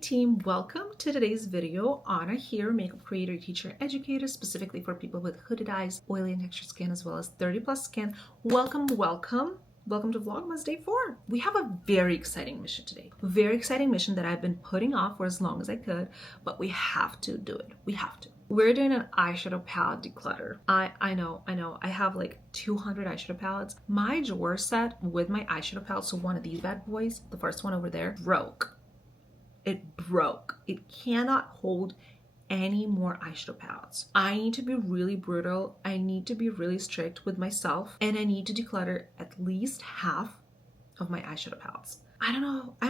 team, welcome to today's video. Anna here, makeup creator, teacher, educator, specifically for people with hooded eyes, oily and textured skin, as well as 30 plus skin. Welcome to Vlogmas Day 4. We have a very exciting mission today. A very exciting mission that I've been putting off for as long as I could, but we have to do it. We have to. We're doing an eyeshadow palette declutter. I know. I have like 200 eyeshadow palettes. My drawer set with my eyeshadow palette, so one of these bad boys, the first one over there, broke. It broke. It cannot hold any more eyeshadow palettes. I need to be really brutal. I need to be really strict with myself, and I need to declutter at least half of my eyeshadow palettes. I don't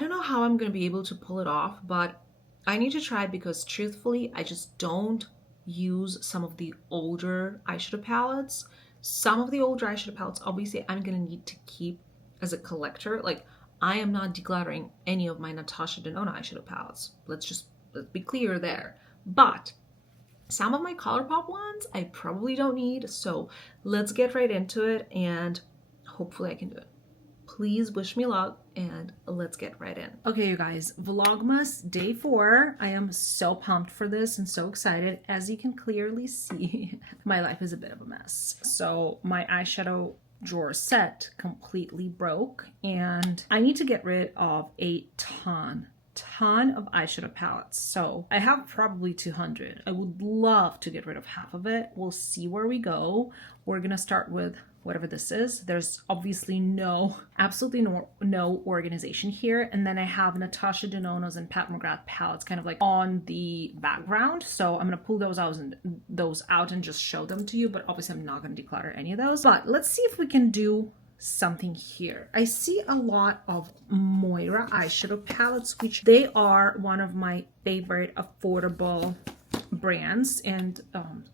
know how I'm going to be able to pull it off, but I need to try, because truthfully, I just don't use some of the older eyeshadow palettes. Some of the older eyeshadow palettes, obviously, I'm going to need to keep as a collector. Like, I am not decluttering any of my Natasha Denona eyeshadow palettes. Let's be clear there. But some of my ColourPop ones, I probably don't need. So let's get right into it, and hopefully I can do it. Please wish me luck, and let's get right in. Okay, you guys, Vlogmas Day 4. I am so pumped for this and so excited. As you can clearly see, my life is a bit of a mess. So my eyeshadow drawer set completely broke, and I need to get rid of a ton of eyeshadow palettes. So I have probably 200. I would love to get rid of half of it. We'll see where we go. We're gonna start with whatever this is. There's obviously absolutely no organization here. And then I have Natasha Denona's and McGrath palettes kind of like on the background. So I'm gonna pull those out and just show them to you. But obviously I'm not gonna declutter any of those. But let's see if we can do something here. I see a lot of Moira eyeshadow palettes, which they are one of my favorite affordable brands, and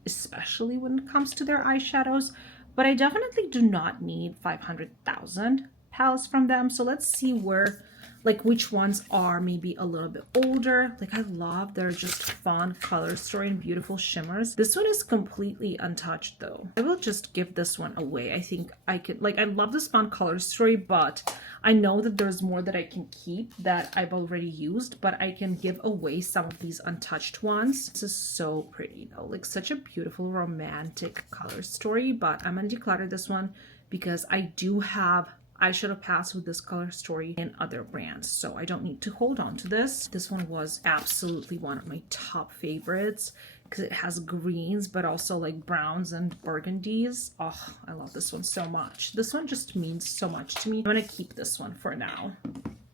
especially when it comes to their eyeshadows. But I definitely do not need 500,000 palettes from them. So let's see which ones are maybe a little bit older. Like, I love their just fun color story and beautiful shimmers. This one is completely untouched though. I will just give this one away. I think I could, like, I love this fun color story, but I know that there's more that I can keep that I've already used, but I can give away some of these untouched ones. This is so pretty though, like such a beautiful romantic color story. But I'm gonna declutter this one because I do have eyeshadow palettes with this color story in other brands, so I don't need to hold on to this. This one was absolutely one of my top favorites because it has greens but also like browns and burgundies. Oh, I love this one so much. This one just means so much to me. I'm gonna keep this one for now.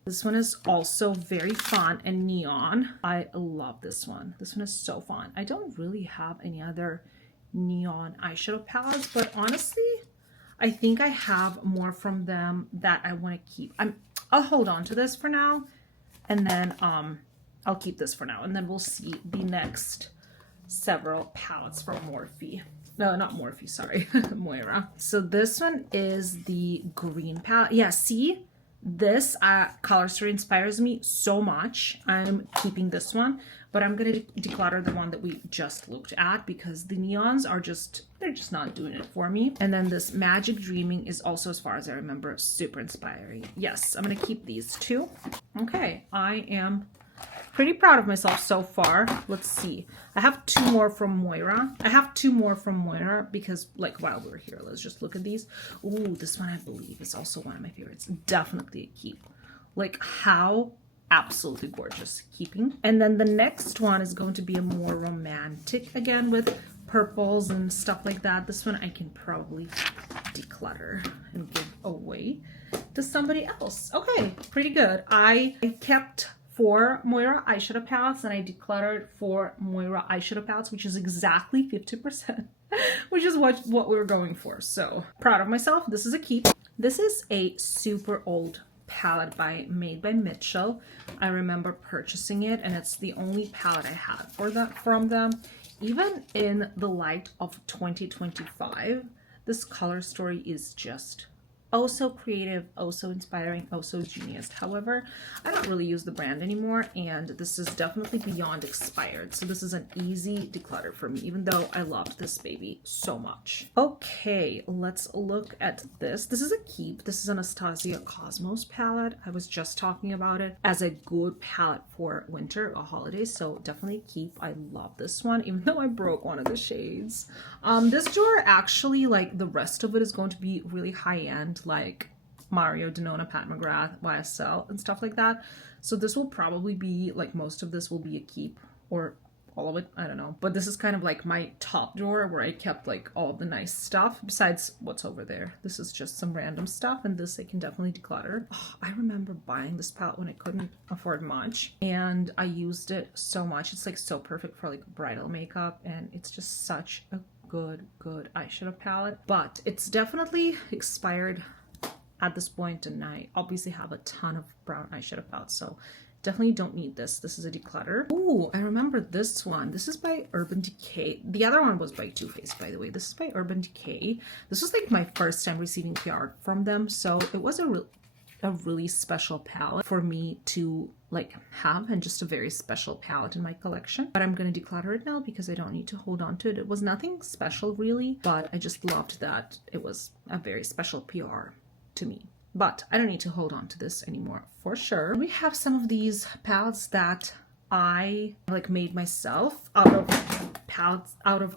This one is also very fun and neon. I love this one. This one is so fun. I don't really have any other neon eyeshadow palettes, but honestly, I think I have more from them that I want to keep. I'll hold on to this for now, and then I'll keep this for now, and then we'll see the next several palettes from Morphe. No, not Morphe, sorry, Moira. So this one is the green palette. Yeah, see? This color story inspires me so much. I'm keeping this one, but I'm gonna declutter the one that we just looked at because the neons are they're just not doing it for me. And then this Magic Dreaming is also, as far as I remember, super inspiring. Yes, I'm gonna keep these two. Okay, I am pretty proud of myself so far. Let's see. I have two more from Moira. Because, like, while we're here, let's just look at these. Ooh, this one I believe is also one of my favorites. Definitely a keep. Like, how absolutely gorgeous. Keeping. And then the next one is going to be a more romantic, again, with purples and stuff like that. This one I can probably declutter and give away to somebody else. Okay, pretty good. I kept 4 Moira eyeshadow palettes, and I decluttered 4 Moira eyeshadow palettes, which is exactly 50%, which is what we were going for. So proud of myself. This is a keep. This is a super old palette made by Mitchell. I remember purchasing it, and it's the only palette I had from them. Even in the light of 2025, this color story is just oh so creative, oh so inspiring, oh so genius. However, I don't really use the brand anymore, and this is definitely beyond expired. So this is an easy declutter for me, even though I loved this baby so much. Okay, let's look at this. This is a keep. This is Anastasia Cosmos palette. I was just talking about it as a good palette for winter or holidays, so definitely keep. I love this one, even though I broke one of the shades. This drawer actually, like the rest of it, is going to be really high-end, like Mario, Denona, Pat McGrath, YSL, and stuff like that. So this will probably be, like, most of this will be a keep, or all of it, I don't know. But this is kind of like my top drawer where I kept like all the nice stuff besides what's over there. This is just some random stuff, and this I can definitely declutter. Oh, I remember buying this palette when I couldn't afford much, and I used it so much. It's like so perfect for like bridal makeup, and it's just such a good eyeshadow palette. But it's definitely expired at this point, and I obviously have a ton of brown eyeshadow palettes, so definitely don't need this. This is a declutter. Oh, I remember this one. This is by Urban Decay. The other one was by Too Faced, by the way. This is by Urban Decay. This was like my first time receiving PR from them, so it was a really special palette for me to like have, and just a very special palette in my collection. But I'm gonna declutter it now because I don't need to hold on to it. It was nothing special really, but I just loved that it was a very special PR to me. But I don't need to hold on to this anymore for sure. We have some of these palettes that I like made myself out of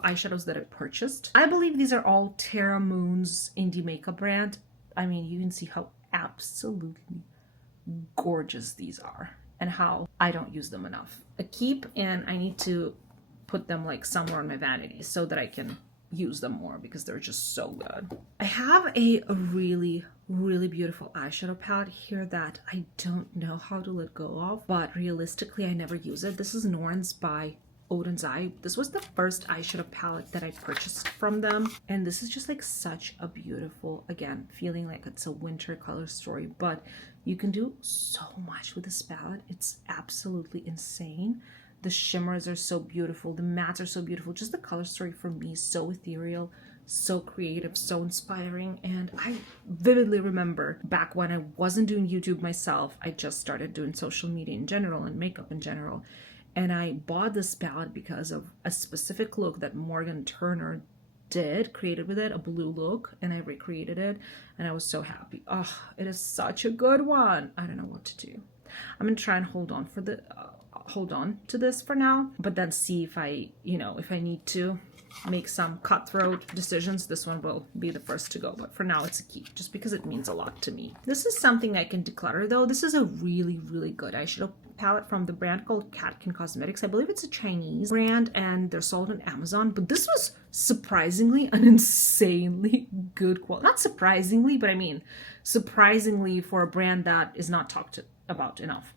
eyeshadows that I purchased. I believe these are all Terra Moon's indie makeup brand. I mean, you can see how absolutely gorgeous these are and how I don't use them enough. A keep, and I need to put them like somewhere on my vanity so that I can use them more because they're just so good. I have a really beautiful eyeshadow palette here that I don't know how to let go of, but realistically I never use it. This is Norns by Odin's Eye. This was the first eyeshadow palette that I purchased from them, and this is just like such a beautiful, again, feeling like it's a winter color story, but you can do so much with this palette. It's absolutely insane. The shimmers are so beautiful, the mattes are so beautiful. Just the color story for me is so ethereal, so creative, so inspiring. And I vividly remember back when I wasn't doing YouTube myself, I just started doing social media in general and makeup in general. And I bought this palette because of a specific look that Morgan Turner created with it, a blue look, and I recreated it, and I was so happy. Oh, it is such a good one. I don't know what to do. I'm gonna try and hold on to this for now, but then see if I, if I need to make some cutthroat decisions, this one will be the first to go. But for now, it's a keep, just because it means a lot to me. This is something I can declutter, though. This is a really good eyeshadow palette from the brand called Catkin Cosmetics. I believe it's a Chinese brand, and they're sold on Amazon. But this was surprisingly an insanely good quality. Not surprisingly, but I mean surprisingly for a brand that is not talked about enough,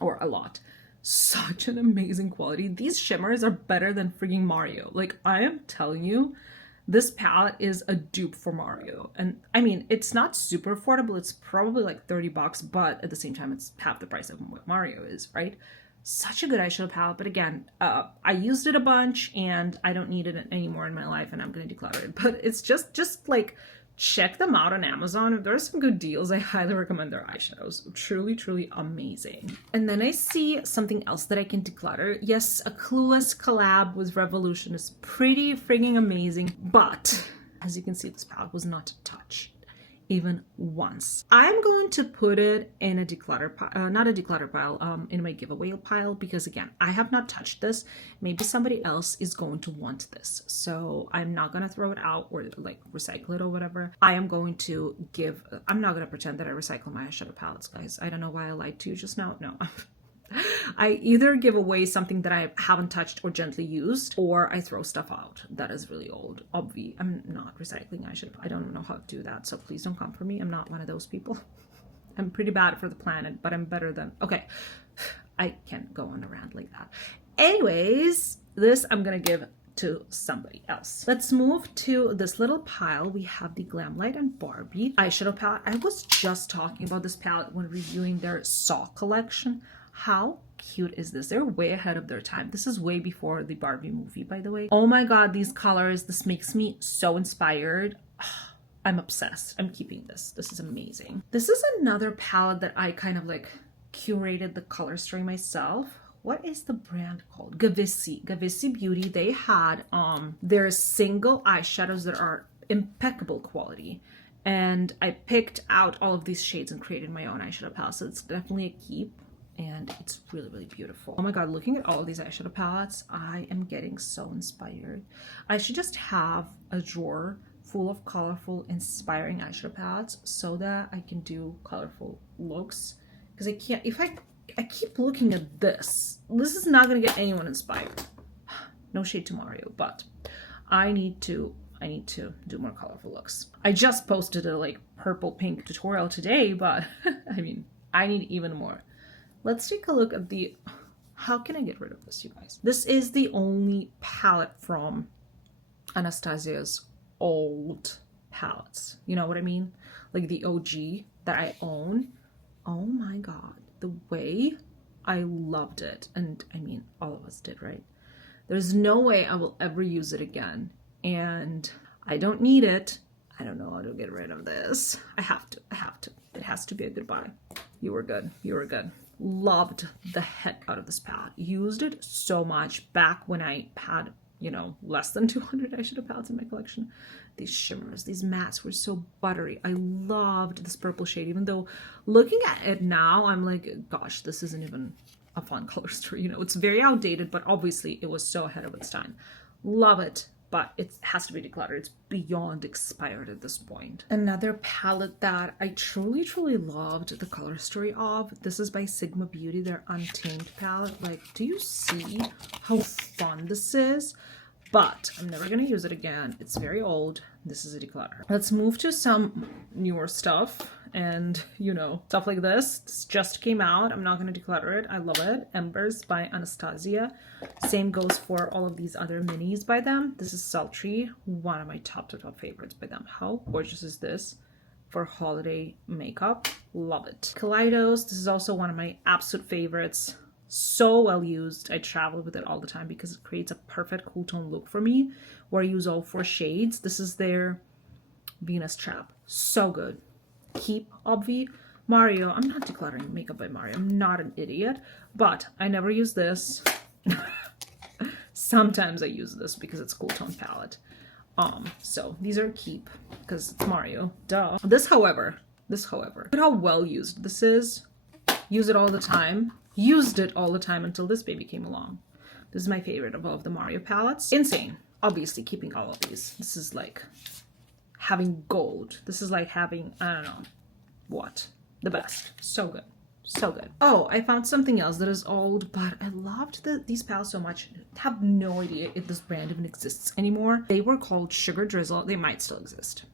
or a lot. Such an amazing quality. These shimmers are better than freaking Mario. Like, I am telling you, this palette is a dupe for Mario. And I mean, it's not super affordable. It's probably like $30, but at the same time, it's half the price of what Mario is, right? Such a good eyeshadow palette. But again, I used it a bunch and I don't need it anymore in my life, and I'm going to declutter it. But it's just like, check them out on Amazon. If there's some good deals, I highly recommend their eyeshadows. Truly amazing. And then I see something else that I can declutter. Yes, a Clueless collab with Revolution is pretty frigging amazing, but as you can see, this palette was not touched even once. I'm going to put it in a declutter pile, not a declutter pile, in my giveaway pile, because again, I have not touched this. Maybe somebody else is going to want this, so I'm not gonna throw it out or like recycle it or whatever. I am going to I'm not gonna pretend that I recycle my eyeshadow palettes, guys. I don't know why I lied to you just now. No. I either give away something that I haven't touched or gently used, or I throw stuff out that is really old. Obviously, I'm not recycling eyeshadow. I don't know how to do that, so please don't come for me. I'm not one of those people. I'm pretty bad for the planet, but I'm better than... Okay, I can't go on a rant like that. Anyways, this I'm gonna give to somebody else. Let's move to this little pile. We have the Glamlight and Barbie eyeshadow palette. I was just talking about this palette when reviewing their Saw collection. How cute is this? They're way ahead of their time. This is way before the Barbie movie, by the way. Oh my god, these colors. This makes me so inspired. I'm obsessed. I'm keeping this. This is amazing. This is another palette that I kind of like curated the color story myself. What is the brand called? GAVISSI Beauty. They had their single eyeshadows that are impeccable quality. And I picked out all of these shades and created my own eyeshadow palette. So it's definitely a keep. And it's really, really beautiful. Oh my god, looking at all of these eyeshadow palettes, I am getting so inspired. I should just have a drawer full of colorful, inspiring eyeshadow palettes so that I can do colorful looks. Because I can't, if I keep looking at this is not gonna get anyone inspired. No shade to Mario, but I need to do more colorful looks. I just posted a like purple pink tutorial today, but I mean, I need even more. Let's take a look at the, how can I get rid of this, you guys? This is the only palette from Anastasia's old palettes. You know what I mean? Like the OG that I own. Oh my god, the way I loved it. And I mean, all of us did, right? There's no way I will ever use it again. And I don't need it. I don't know how to get rid of this. I have to. It has to be a goodbye. You were good. You were good. Loved the heck out of this palette. Used it so much back when I had, you know, less than 200 eyeshadow palettes in my collection. These shimmers, these mattes were so buttery. I loved this purple shade, even though looking at it now, I'm like, gosh, this isn't even a fun color story. You know, it's very outdated, but obviously it was so ahead of its time. Love it. But it has to be decluttered. It's beyond expired at this point. Another palette that I truly, truly loved the color story of. This is by Sigma Beauty, their Untamed palette. Like, do you see how fun this is? But I'm never going to use it again. It's very old. This is a declutter. Let's move to some newer stuff. And, you know, stuff like this. This just came out. I'm not going to declutter it. I love it. Embers by Anastasia. Same goes for all of these other minis by them. This is Sultry. One of my top favorites by them. How gorgeous is this for holiday makeup? Love it. Kaleidos. This is also one of my absolute favorites. So well used. I travel with it all the time because it creates a perfect cool tone look for me where I use all 4 shades. This is their Venus Trap. So good. Keep obvi. Mario. I'm not decluttering makeup by Mario. I'm not an idiot, but I never use this. Sometimes I use this because it's cool tone palette. So these are keep because it's Mario. Duh. This, however, look at how well used this is. Use it all the time. Used it all the time until this baby came along. This is my favorite of all of the Mario palettes. Insane. Obviously keeping all of these. This is like having gold. This is like having, I don't know what, the best. So good. So good. Oh, I found something else that is old, but I loved these palettes so much. I have no idea if this brand even exists anymore. They were called Sugar Drizzle. They might still exist.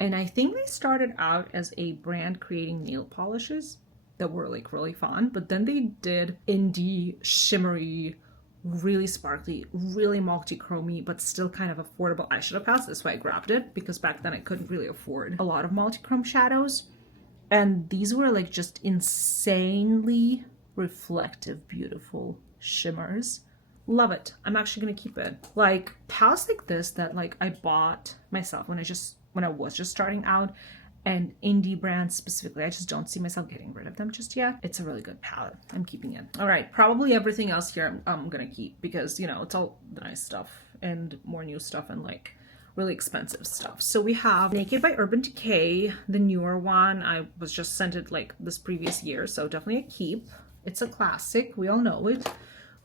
And I think they started out as a brand creating nail polishes that were like really fun, but then they did indie, shimmery, really sparkly, really multi-chromy, but still kind of affordable eyeshadow palettes. That's why I grabbed it, because back then I couldn't really afford a lot of multi-chrome shadows. And these were like just insanely reflective, beautiful shimmers. Love it. I'm actually gonna keep it. Like palettes like this that like I bought myself when I was just starting out, and indie brands specifically, I just don't see myself getting rid of them just yet. It's a really good palette. I'm keeping it. All right, probably everything else here I'm gonna keep because, you know, it's all the nice stuff and more new stuff and like really expensive stuff. So we have Naked by Urban Decay, the newer one. I was just sent it like this previous year, so definitely a keep. It's a classic. We all know it.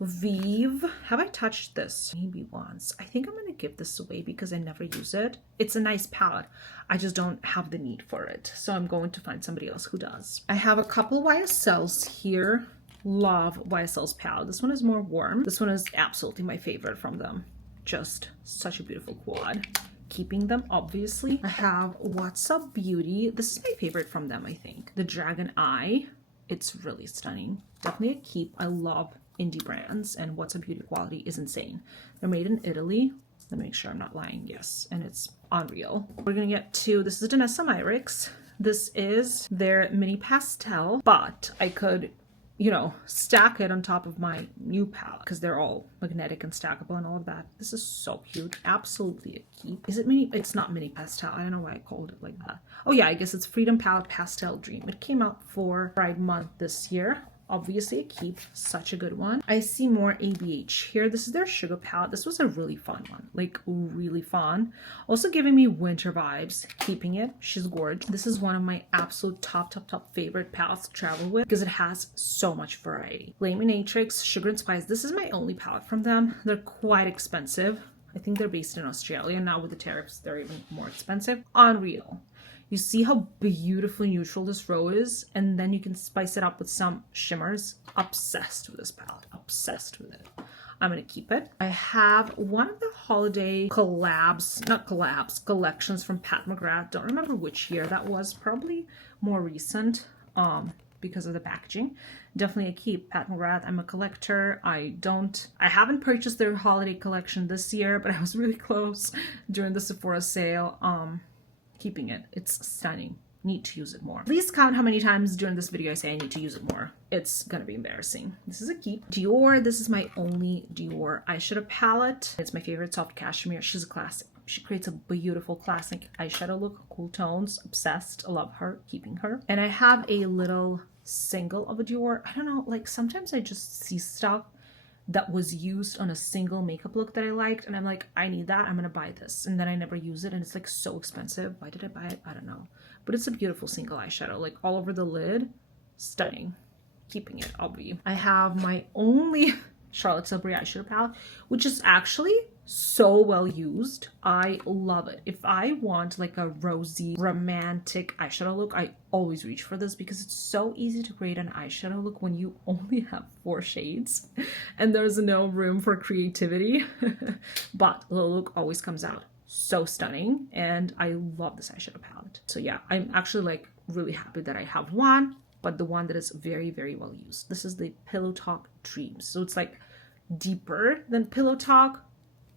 Vive. Have I touched this? Maybe once. I think I'm going to give this away because I never use it. It's a nice palette. I just don't have the need for it. So I'm going to find somebody else who does. I have a couple YSLs here. Love YSL's palette. This one is more warm. This one is absolutely my favorite from them. Just such a beautiful quad. Keeping them, obviously. I have What's Up Beauty. This is my favorite from them, I think. The Dragon Eye. It's really stunning. Definitely a keep. I love indie brands, and What's Up Beauty quality is insane. They're made in Italy. Let me make sure I'm not lying. Yes, and it's unreal. We're gonna get to, this is Danessa Myricks. This is their mini pastel, but I could you know, stack it on top of my new palette because they're all magnetic and stackable and all of that. This is so cute. Absolutely a keep. Is it mini? It's not mini pastel. I don't know why I called it like that. Oh yeah, I guess it's Freedom Palette Pastel Dream. It came out for Pride Month this year. Obviously a keep, such a good one. I see more ABH here. This is their sugar palette. This was a really fun one, like really fun. Also giving me winter vibes, keeping it. She's gorgeous. This is one of my absolute top favorite palettes to travel with because it has so much variety. Laminatrix, Sugar and Spice. This is my only palette from them. They're quite expensive. I think they're based in Australia. Now with the tariffs, they're even more expensive. Unreal. You see how beautifully neutral this row is, and then you can spice it up with some shimmers. Obsessed with this palette. Obsessed with it. I'm going to keep it. I have one of the holiday collections from Pat McGrath. Don't remember which year that was. Probably more recent because of the packaging. Definitely a keep. Pat McGrath. I'm a collector. I haven't purchased their holiday collection this year, but I was really close during the Sephora sale. Keeping it. It's stunning. Need to use it more. Please count how many times during this video I say I need to use it more. It's gonna be embarrassing. This is a keep. Dior. This is my only Dior eyeshadow palette. It's my favorite soft cashmere. She's a classic. She creates a beautiful classic eyeshadow look. Cool tones. Obsessed. I love her. Keeping her. And I have a little single of a Dior. I don't know, like sometimes I just see stuff that was used on a single makeup look that I liked, and I'm like, I need that, I'm gonna buy this, and then I never use it, and it's like so expensive. Why did I buy it? I don't know, but it's a beautiful single eyeshadow, like all over the lid. Stunning. Keeping it, obviously. I have my only Charlotte Tilbury eyeshadow palette, which is actually so well used. I love it. If I want like a rosy romantic eyeshadow look, I always reach for this because it's so easy to create an eyeshadow look when you only have 4 shades and there's no room for creativity. But the look always comes out so stunning, and I love this eyeshadow palette. So yeah, I'm actually like really happy that I have one, but the one that is very well used. This is the Pillow Talk Dreams. So it's like deeper than Pillow Talk,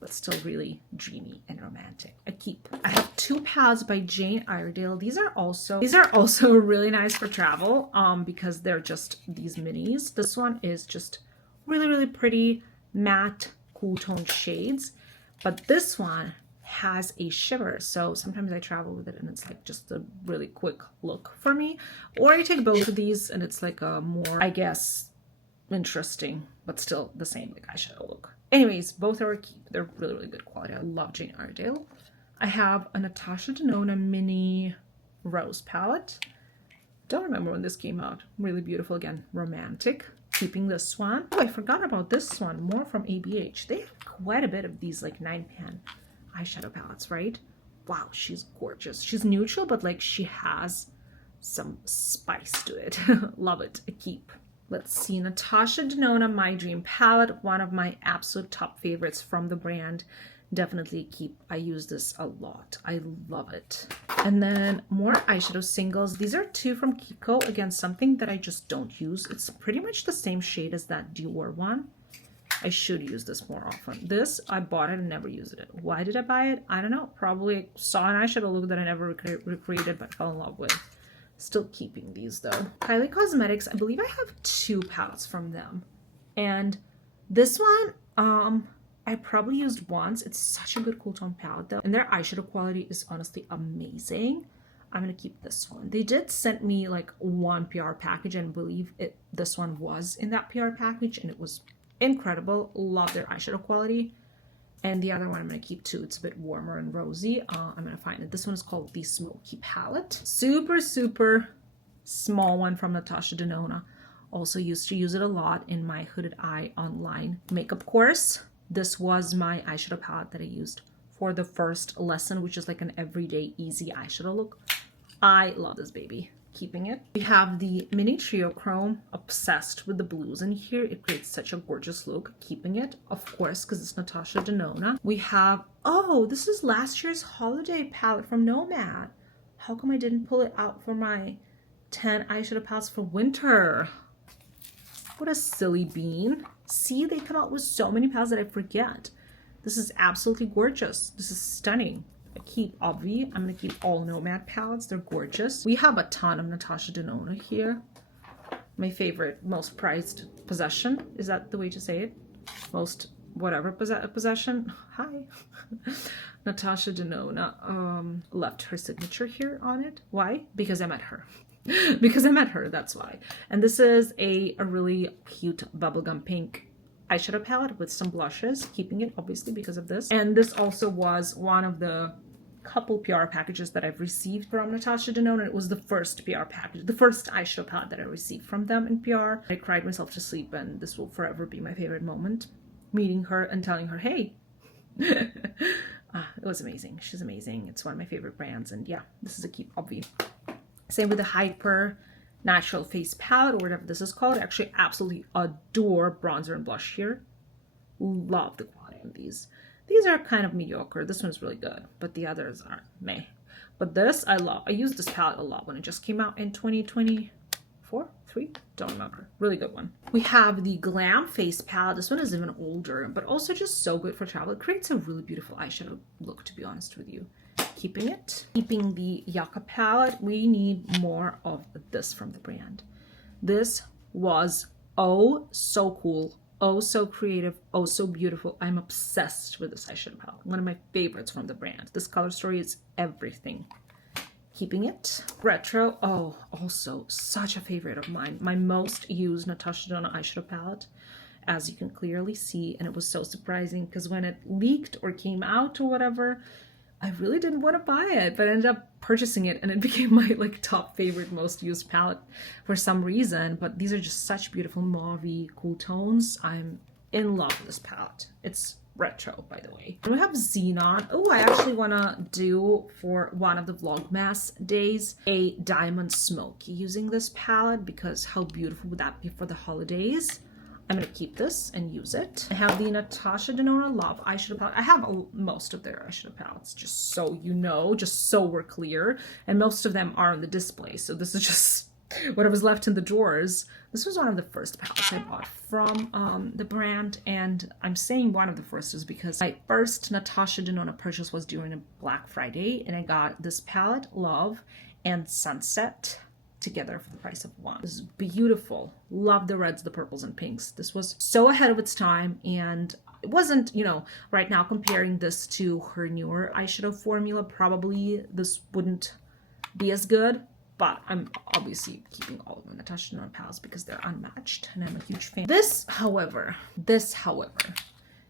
but still really dreamy and romantic. A keep. I have 2 palettes by Jane Iredale. These are also really nice for travel because they're just these minis. This one is just really pretty matte cool tone shades, but this one has a shimmer, so sometimes I travel with it and it's like just a really quick look for me, or I take both of these and it's like a more, I guess, interesting but still the same like eyeshadow look. Anyways, both are a keep. They're really good quality. I love Jane Iredale. I have a Natasha Denona mini rose palette. Don't remember when this came out. Really beautiful, again, romantic. Keeping this one. Oh, I forgot about this one. More from ABH. They have quite a bit of these like 9-pan eyeshadow palettes, right? Wow, she's gorgeous. She's neutral, but like she has some spice to it. Love it. A keep. Let's see, Natasha Denona My Dream palette, one of my absolute top favorites from the brand. Definitely keep. I use this a lot. I love it. And then more eyeshadow singles. These are 2 from Kiko. Again, something that I just don't use. It's pretty much the same shade as that Dior one. I should use this more often. This, I bought it and never used it. Why did I buy it? I don't know. Probably saw an eyeshadow look that I never recreated but fell in love with. Still keeping these though. Kylie Cosmetics, I believe I have 2 palettes from them. And this one, I probably used once. It's such a good cool tone palette though. And their eyeshadow quality is honestly amazing. I'm gonna keep this one. They did send me like 1 PR package, and I believe this one was in that PR package, and it was incredible. Love their eyeshadow quality. And the other one I'm going to keep too. It's a bit warmer and rosy. I'm going to find it. This one is called the Smoky Palette. Super small one from Natasha Denona. Also used to use it a lot in my Hooded Eye online makeup course. This was my eyeshadow palette that I used for the first lesson, which is like an everyday easy eyeshadow look. I love this baby. Keeping it. We have the mini trio chrome. Obsessed with the blues in here. It creates such a gorgeous look. Keeping it, of course, because it's Natasha Denona. We have, oh, this is last year's holiday palette from Nomad. How come I didn't pull it out for my 10 eyeshadow palettes for winter? What a silly bean. See, they come out with so many palettes that I forget. This is absolutely gorgeous. This is stunning. I keep Obvi. I'm going to keep all Nomad palettes. They're gorgeous. We have a ton of Natasha Denona here. my favorite, most prized possession. Is that the way to say it? Most whatever possession. Hi. Natasha Denona left her signature here on it. Why? Because I met her. Because I met her, that's why. And this is a really cute bubblegum pink eyeshadow palette with some blushes, keeping it obviously because of this. And this also was one of the couple PR packages that I've received from Natasha Denona. It was the first PR package, the first eyeshadow palette that I received from them in PR. I cried myself to sleep, and this will forever be my favorite moment. Meeting her and telling her, hey. It was amazing. She's amazing. It's one of my favorite brands, and yeah, this is a keep, obvi. Same with the Hyper Natural Face Palette, or whatever this is called. I actually absolutely adore bronzer and blush here. Love the quality of these. These are kind of mediocre. This one's really good, but the others aren't meh. But this I love. I used this palette a lot when it just came out in 2024, 3, don't remember. Really good one. We have the Glam Face Palette. This one is even older, but also just so good for travel. It creates a really beautiful eyeshadow look, to be honest with you. Keeping it. Keeping the Yucca palette. We need more of this from the brand. This was oh so cool, oh so creative, oh so beautiful. I'm obsessed with this eyeshadow palette. One of my favorites from the brand. This color story is everything. Keeping it. Retro. Oh, also such a favorite of mine. My most used Natasha Denona eyeshadow palette, as you can clearly see. And it was so surprising because when it leaked or came out or whatever, I really didn't want to buy it, but I ended up purchasing it, and it became my like top favorite, most used palette for some reason. But these are just such beautiful mauve-y cool tones. I'm in love with this palette. It's retro, by the way. And we have Xenon. Oh, I actually want to do for one of the Vlogmas days a diamond smoky using this palette, because how beautiful would that be for the holidays? I'm going to keep this and use it. I have the Natasha Denona Love eyeshadow palette. I have most of their eyeshadow palettes, just so you know, just so we're clear. And most of them are on the display, so this is just what was left in the drawers. This was one of the first palettes I bought from the brand, and I'm saying one of the first is because my first Natasha Denona purchase was during a Black Friday, and I got this palette, Love and Sunset, together for the price of one. This is beautiful. Love the reds, the purples, and pinks. This was so ahead of its time, and it wasn't, you know, right now comparing this to her newer eyeshadow formula, probably this wouldn't be as good, but I'm obviously keeping all of my Natasha Denona palettes because they're unmatched, and I'm a huge fan. This, however,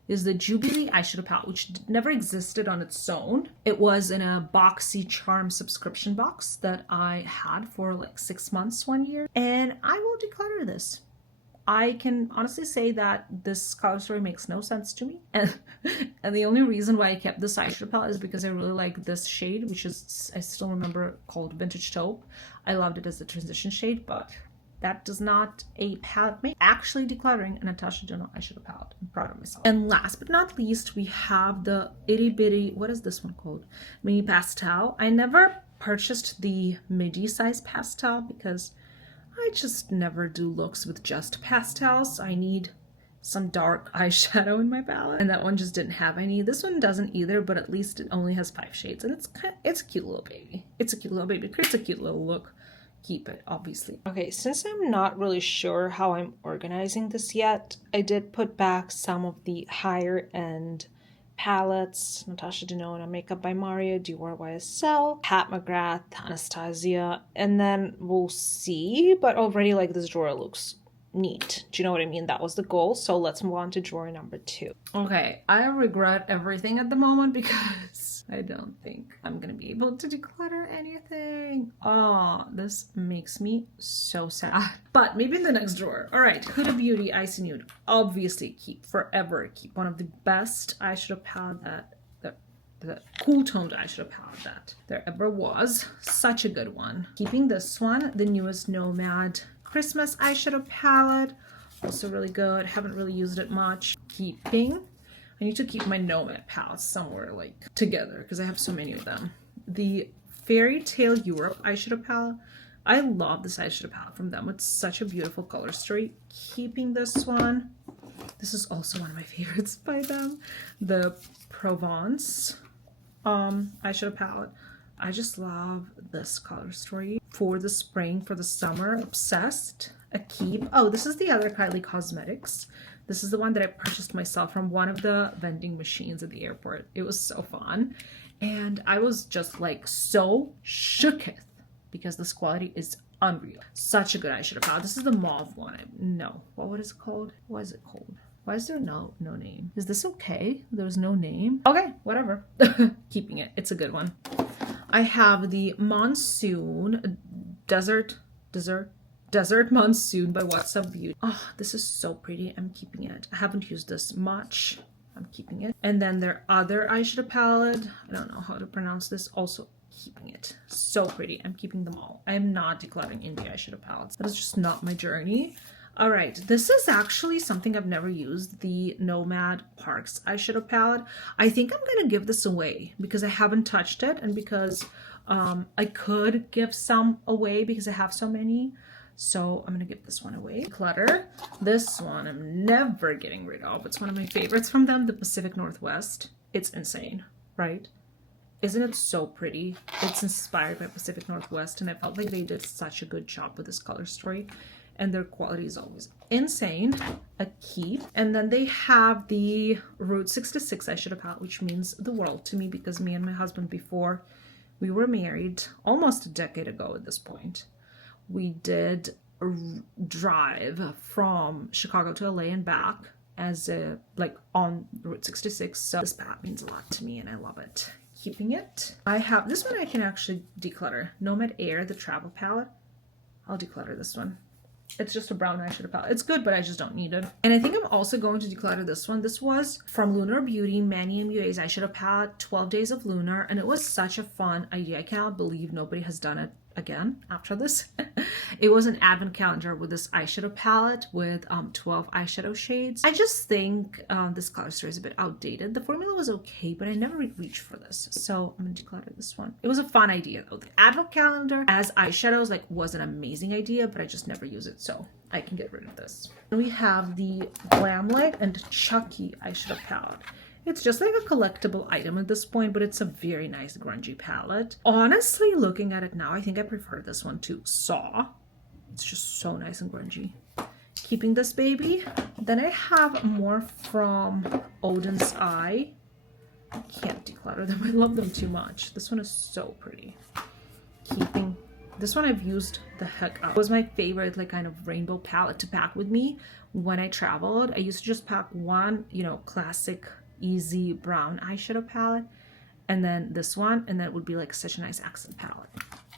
is the Jubilee eyeshadow palette, which never existed on its own. It was in a BoxyCharm subscription box that I had for like 6 months one year, and I will declutter this. I can honestly say that this color story makes no sense to me, and the only reason why I kept this eyeshadow palette is because I really like this shade, which is, I still remember, called Vintage Taupe. I loved it as a transition shade, but that does not a palette make. Actually decluttering a Natasha Denona eyeshadow palette. I'm proud of myself. And last but not least, we have the itty bitty, what is this one called? Mini Pastel. I never purchased the midi size pastel because I just never do looks with just pastels. I need some dark eyeshadow in my palette, and that one just didn't have any. This one doesn't either, but at least it only has 5 shades, and it's a cute little baby. It's a cute little baby. It creates a cute little look. Keep it, obviously. Okay, since I'm not really sure how I'm organizing this yet, I did put back some of the higher end palettes. Natasha Denona, Makeup by Mario, Dior YSL, Pat McGrath, Anastasia, and then we'll see, but already like this drawer looks neat. Do you know what I mean? That was the goal. So let's move on to drawer number 2. Okay, I regret everything at the moment because I don't think I'm gonna be able to declutter anything. Oh, this makes me so sad. But maybe in the next drawer. All right, Huda Beauty Icy Nude. Obviously keep, forever keep. One of the best eyeshadow palette the cool toned eyeshadow palette that there ever was. Such a good one. Keeping this one, the newest Nomad Christmas eyeshadow palette. Also really good. Haven't really used it much. Keeping. I need to keep my Nomad palettes somewhere like together because I have so many of them. The Fairy Tale Europe eyeshadow palette. I love this eyeshadow palette from them. It's such a beautiful color story. Keeping this one. This is also one of my favorites by them. The Provence eyeshadow palette. I just love this color story for the spring, for the summer. Obsessed. a keep. Oh, this is the other Kylie Cosmetics. This is the one that I purchased myself from one of the vending machines at the airport. It was so fun. And I was just like so shooketh because this quality is unreal. Such a good eyeshadow palette. This is the mauve one. No. What is it called? What is it called? Why is there no name? Is this okay? There's no name. Okay, whatever. Keeping it. It's a good one. I have the Monsoon Desert Monsoon by What's Up Beauty. Oh, this is so pretty. I'm keeping it. I haven't used this much. I'm keeping it. And then their other eyeshadow palette. I don't know how to pronounce this. Also keeping it. So pretty. I'm keeping them all. I'm not decluttering indie eyeshadow palettes. That is just not my journey. All right, this is actually something I've never used, the Nomad Parks eyeshadow palette. I think I'm gonna give this away because I haven't touched it and because I could give some away because I have so many. So I'm gonna give this one away. Clutter. This one I'm never getting rid of. It's one of my favorites from them, the Pacific Northwest. It's insane, right? Isn't it so pretty? It's inspired by Pacific Northwest and I felt like they did such a good job with this color story. And their quality is always insane. A keep. And then they have the Route 66 eyeshadow palette, which means the world to me because me and my husband, before we were married, almost a decade ago at this point, we did a drive from Chicago to LA and back as a, like on Route 66. So this palette means a lot to me and I love it. Keeping it. I have this one I can actually declutter. Nomad Air, the travel palette. I'll declutter this one. It's just a brown eyeshadow palette. It's good, but I just don't need it. And I think I'm also going to declutter this one. This was from Lunar Beauty, Manny MUA's eyeshadow palette, 12 Days of Lunar. And it was such a fun idea. I cannot believe nobody has done it again after this. It was an advent calendar with this eyeshadow palette with 12 eyeshadow shades. I just think this color story is a bit outdated. The formula was okay, but I never reached for this. So I'm gonna declutter this one. It was a fun idea though. The advent calendar as eyeshadows like was an amazing idea, but I just never use it. So I can get rid of this. And we have the Glamlight and Chucky eyeshadow palette. It's just like a collectible item at this point, but it's a very nice grungy palette. Honestly, looking at it now, I think I prefer this one to Saw. It's just so nice and grungy. Keeping this baby. Then I have more from Odin's Eye. I can't declutter them. I love them too much. This one is so pretty. Keeping this one I've used the heck out. It was my favorite like kind of rainbow palette to pack with me when I traveled. I used to just pack one, you know, classic easy brown eyeshadow palette and then this one, and then it would be like such a nice accent palette.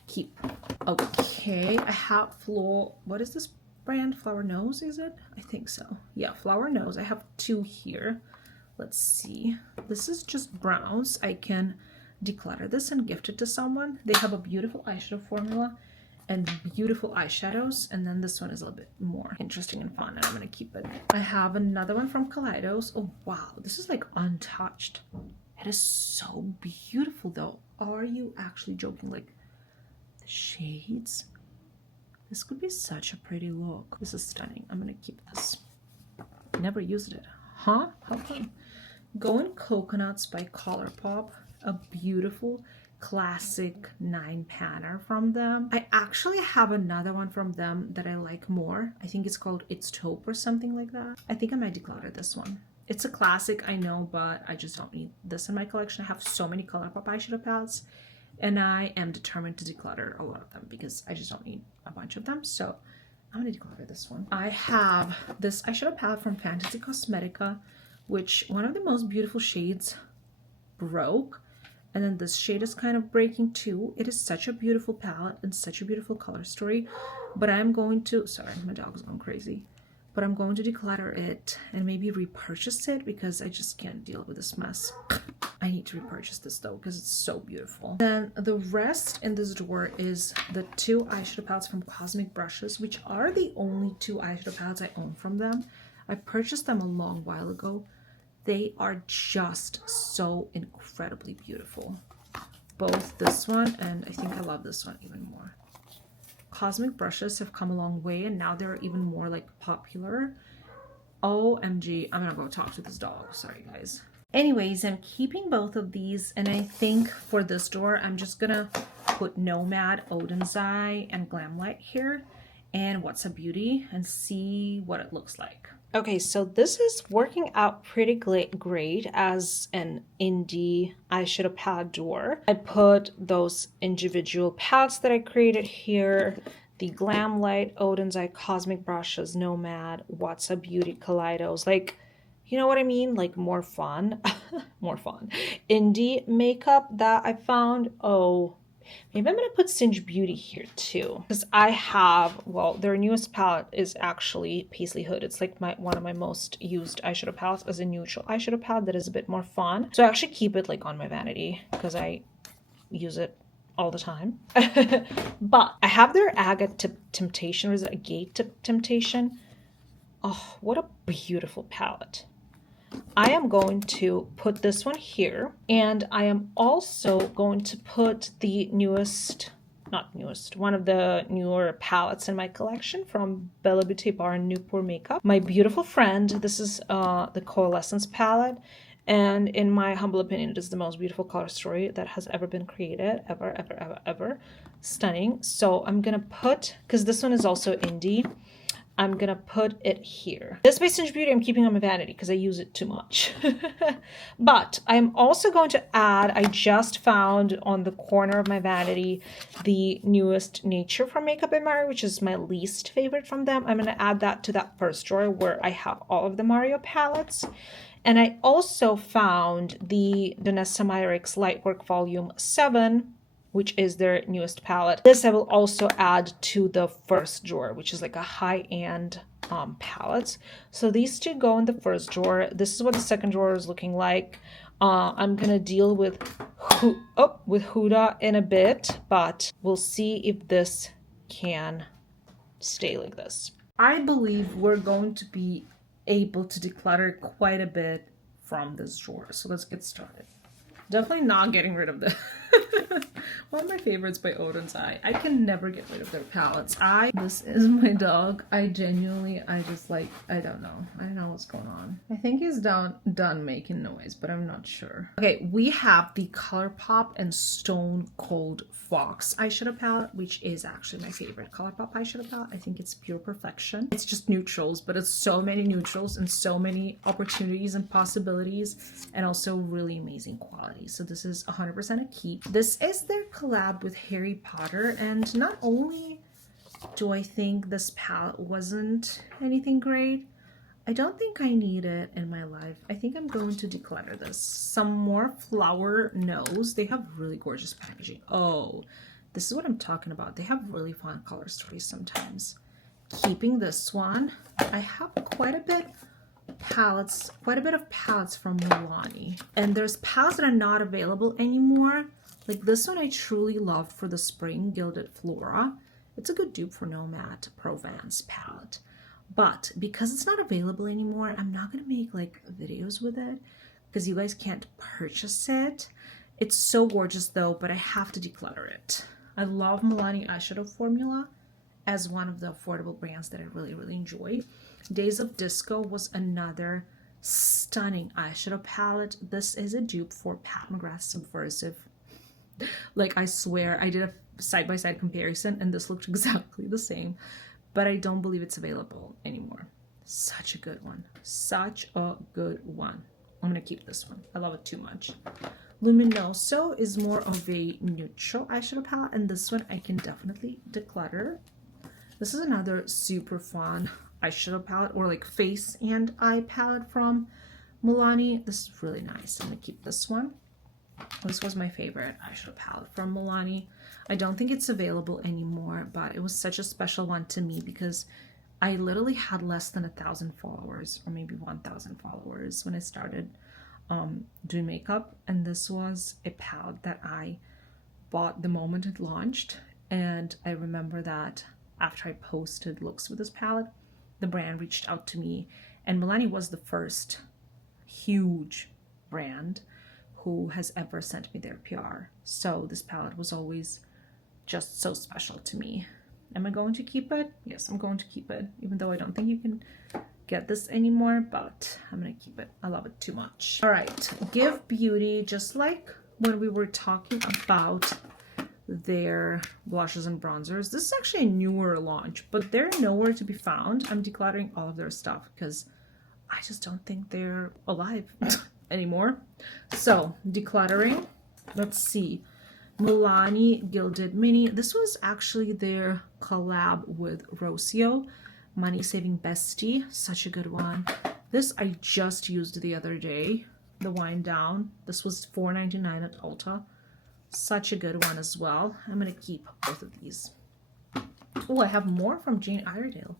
Keep. Okay, I have what is this brand? Flower Nose, is it? I think so. Yeah, Flower Nose. I have two here. Let's see. This is just browns. I can declutter this and gift it to someone. They have a beautiful eyeshadow formula and beautiful eyeshadows, and then this one is a little bit more interesting and fun, and I'm gonna keep it. I have another one from Kaleidos. Oh wow, this is like untouched. It is so beautiful though. Are you actually joking? Like the shades, this could be such a pretty look. This is stunning. I'm gonna keep this. Never used it. Huh? How come? Going Coconuts by Colourpop. A beautiful classic 9-panner from them. I actually have another one from them that I like more. I think it's called It's Taupe or something like that. I think I might declutter this one. It's a classic, I know, but I just don't need this in my collection. I have so many Colourpop eyeshadow palettes and I am determined to declutter a lot of them because I just don't need a bunch of them. So I'm gonna declutter this one. I have this eyeshadow palette from Fantasy Cosmetica, which one of the most beautiful shades broke. And then this shade is kind of breaking too. It is such a beautiful palette and such a beautiful color story. But I'm going to, sorry, my dog's going crazy. But I'm going to declutter it and maybe repurchase it because I just can't deal with this mess. I need to repurchase this though because it's so beautiful. Then the rest in this drawer is the two eyeshadow palettes from Cosmic Brushes, which are the only two eyeshadow palettes I own from them. I purchased them a long while ago. They are just so incredibly beautiful. Both this one and I think I love this one even more. Cosmic Brushes have come a long way and now they're even more like popular. OMG, I'm gonna go talk to this dog. Sorry guys. Anyways, I'm keeping both of these and I think for this drawer I'm just gonna put Nomad, Odin's Eye, and Glamlight here. and What's a Beauty and see what it looks like. Okay, so this is working out pretty great as an indie eyeshadow palette drawer. I put those individual palettes that I created here, the Glam Light, Odin's Eye Cosmic Brushes, Nomad, What's a Beauty, Kaleidos, like, you know what I mean? Like more fun, more fun. Indie makeup that I found, oh, maybe I'm going to put Singe Beauty here too. Because I have, well, their newest palette is actually Paisley Hood. It's like one of my most used eyeshadow palettes as a neutral eyeshadow palette that is a bit more fun. So I actually keep it like on my vanity because I use it all the time. But I have their Agate Temptation, or is it Agate Temptation? Oh, what a beautiful palette. I am going to put this one here, and I am also going to put the newest, not newest, one of the newer palettes in my collection from Bella Beauté Bar and Newport Makeup. My beautiful friend, this is the Coalescence palette, and in my humble opinion, it is the most beautiful color story that has ever been created, ever, ever, ever, ever. Stunning. So I'm gonna put, because this one is also indie, I'm gonna put it here. This by Singe Beauty I'm keeping on my vanity because I use it too much. But I'm also going to add, I just found on the corner of my vanity the newest Nature from Makeup and Mario, which is my least favorite from them. I'm gonna add that to that first drawer where I have all of the Mario palettes. And I also found the Danessa Myricks Lightwork Volume 7, which is their newest palette. This I will also add to the first drawer, which is like a high-end palette. So these two go in the first drawer. This is what the second drawer is looking like. I'm gonna deal with Huda in a bit, but we'll see if this can stay like this. I believe we're going to be able to declutter quite a bit from this drawer. So let's get started. Definitely not getting rid of the one of my favorites by Odin's Eye. I can never get rid of their palettes. This is my dog. I just like, I don't know what's going on. I think he's done making noise, but I'm not sure. Okay, we have the ColourPop and Stone Cold Fox eyeshadow palette, which is actually my favorite ColourPop eyeshadow palette. I think it's pure perfection. It's just neutrals, but it's so many neutrals and so many opportunities and possibilities, and also really amazing quality. So this is 100% a keep. This is their collab with Harry Potter, and not only do I think this palette wasn't anything great, I don't think I need it in my life. I think I'm going to declutter this. Some more Flower Nose. They have really gorgeous packaging. Oh, this is what I'm talking about. They have really fun color stories sometimes. Keeping this one. I have quite a bit of palettes from Milani. And there's palettes that are not available anymore. Like this one I truly loved for the spring, Gilded Flora. It's a good dupe for Nomad Provence palette. But because it's not available anymore, I'm not going to make like videos with it because you guys can't purchase it. It's so gorgeous though, but I have to declutter it. I love Milani eyeshadow formula as one of the affordable brands that I really, really enjoy. Days of Disco was another stunning eyeshadow palette. This is a dupe for Pat McGrath's Subversive. Like, I swear, I did a side-by-side comparison and this looked exactly the same, but I don't believe it's available anymore. Such a good one. Such a good one. I'm gonna keep this one. I love it too much. Luminoso is more of a neutral eyeshadow palette, and this one I can definitely declutter. This is another super fun eyeshadow palette, or like face and eye palette from Milani. This is really nice. I'm gonna keep this one. This was my favorite eyeshadow palette from Milani. I don't think it's available anymore, but it was such a special one to me because I literally had less than 1,000 followers, or maybe 1,000 followers when I started doing makeup, and this was a palette that I bought the moment it launched. And I remember that after I posted looks with this palette, the brand reached out to me, and Milani was the first huge brand who has ever sent me their PR. So this palette was always just so special to me. Am I going to keep it? Yes, I'm going to keep it, even though I don't think you can get this anymore, but I'm gonna keep it. I love it too much. All right, Give Beauty, just like when we were talking about their blushes and bronzers. This is actually a newer launch, but they're nowhere to be found. I'm decluttering all of their stuff because I just don't think they're alive anymore. So decluttering, let's see. Milani Gilded Mini. This was actually their collab with Rocio. Money Saving Bestie. Such a good one. This I just used the other day. The Wind Down. This was $4.99 at Ulta. Such a good one as well. I'm going to keep both of these. Oh, I have more from Jane Iredale.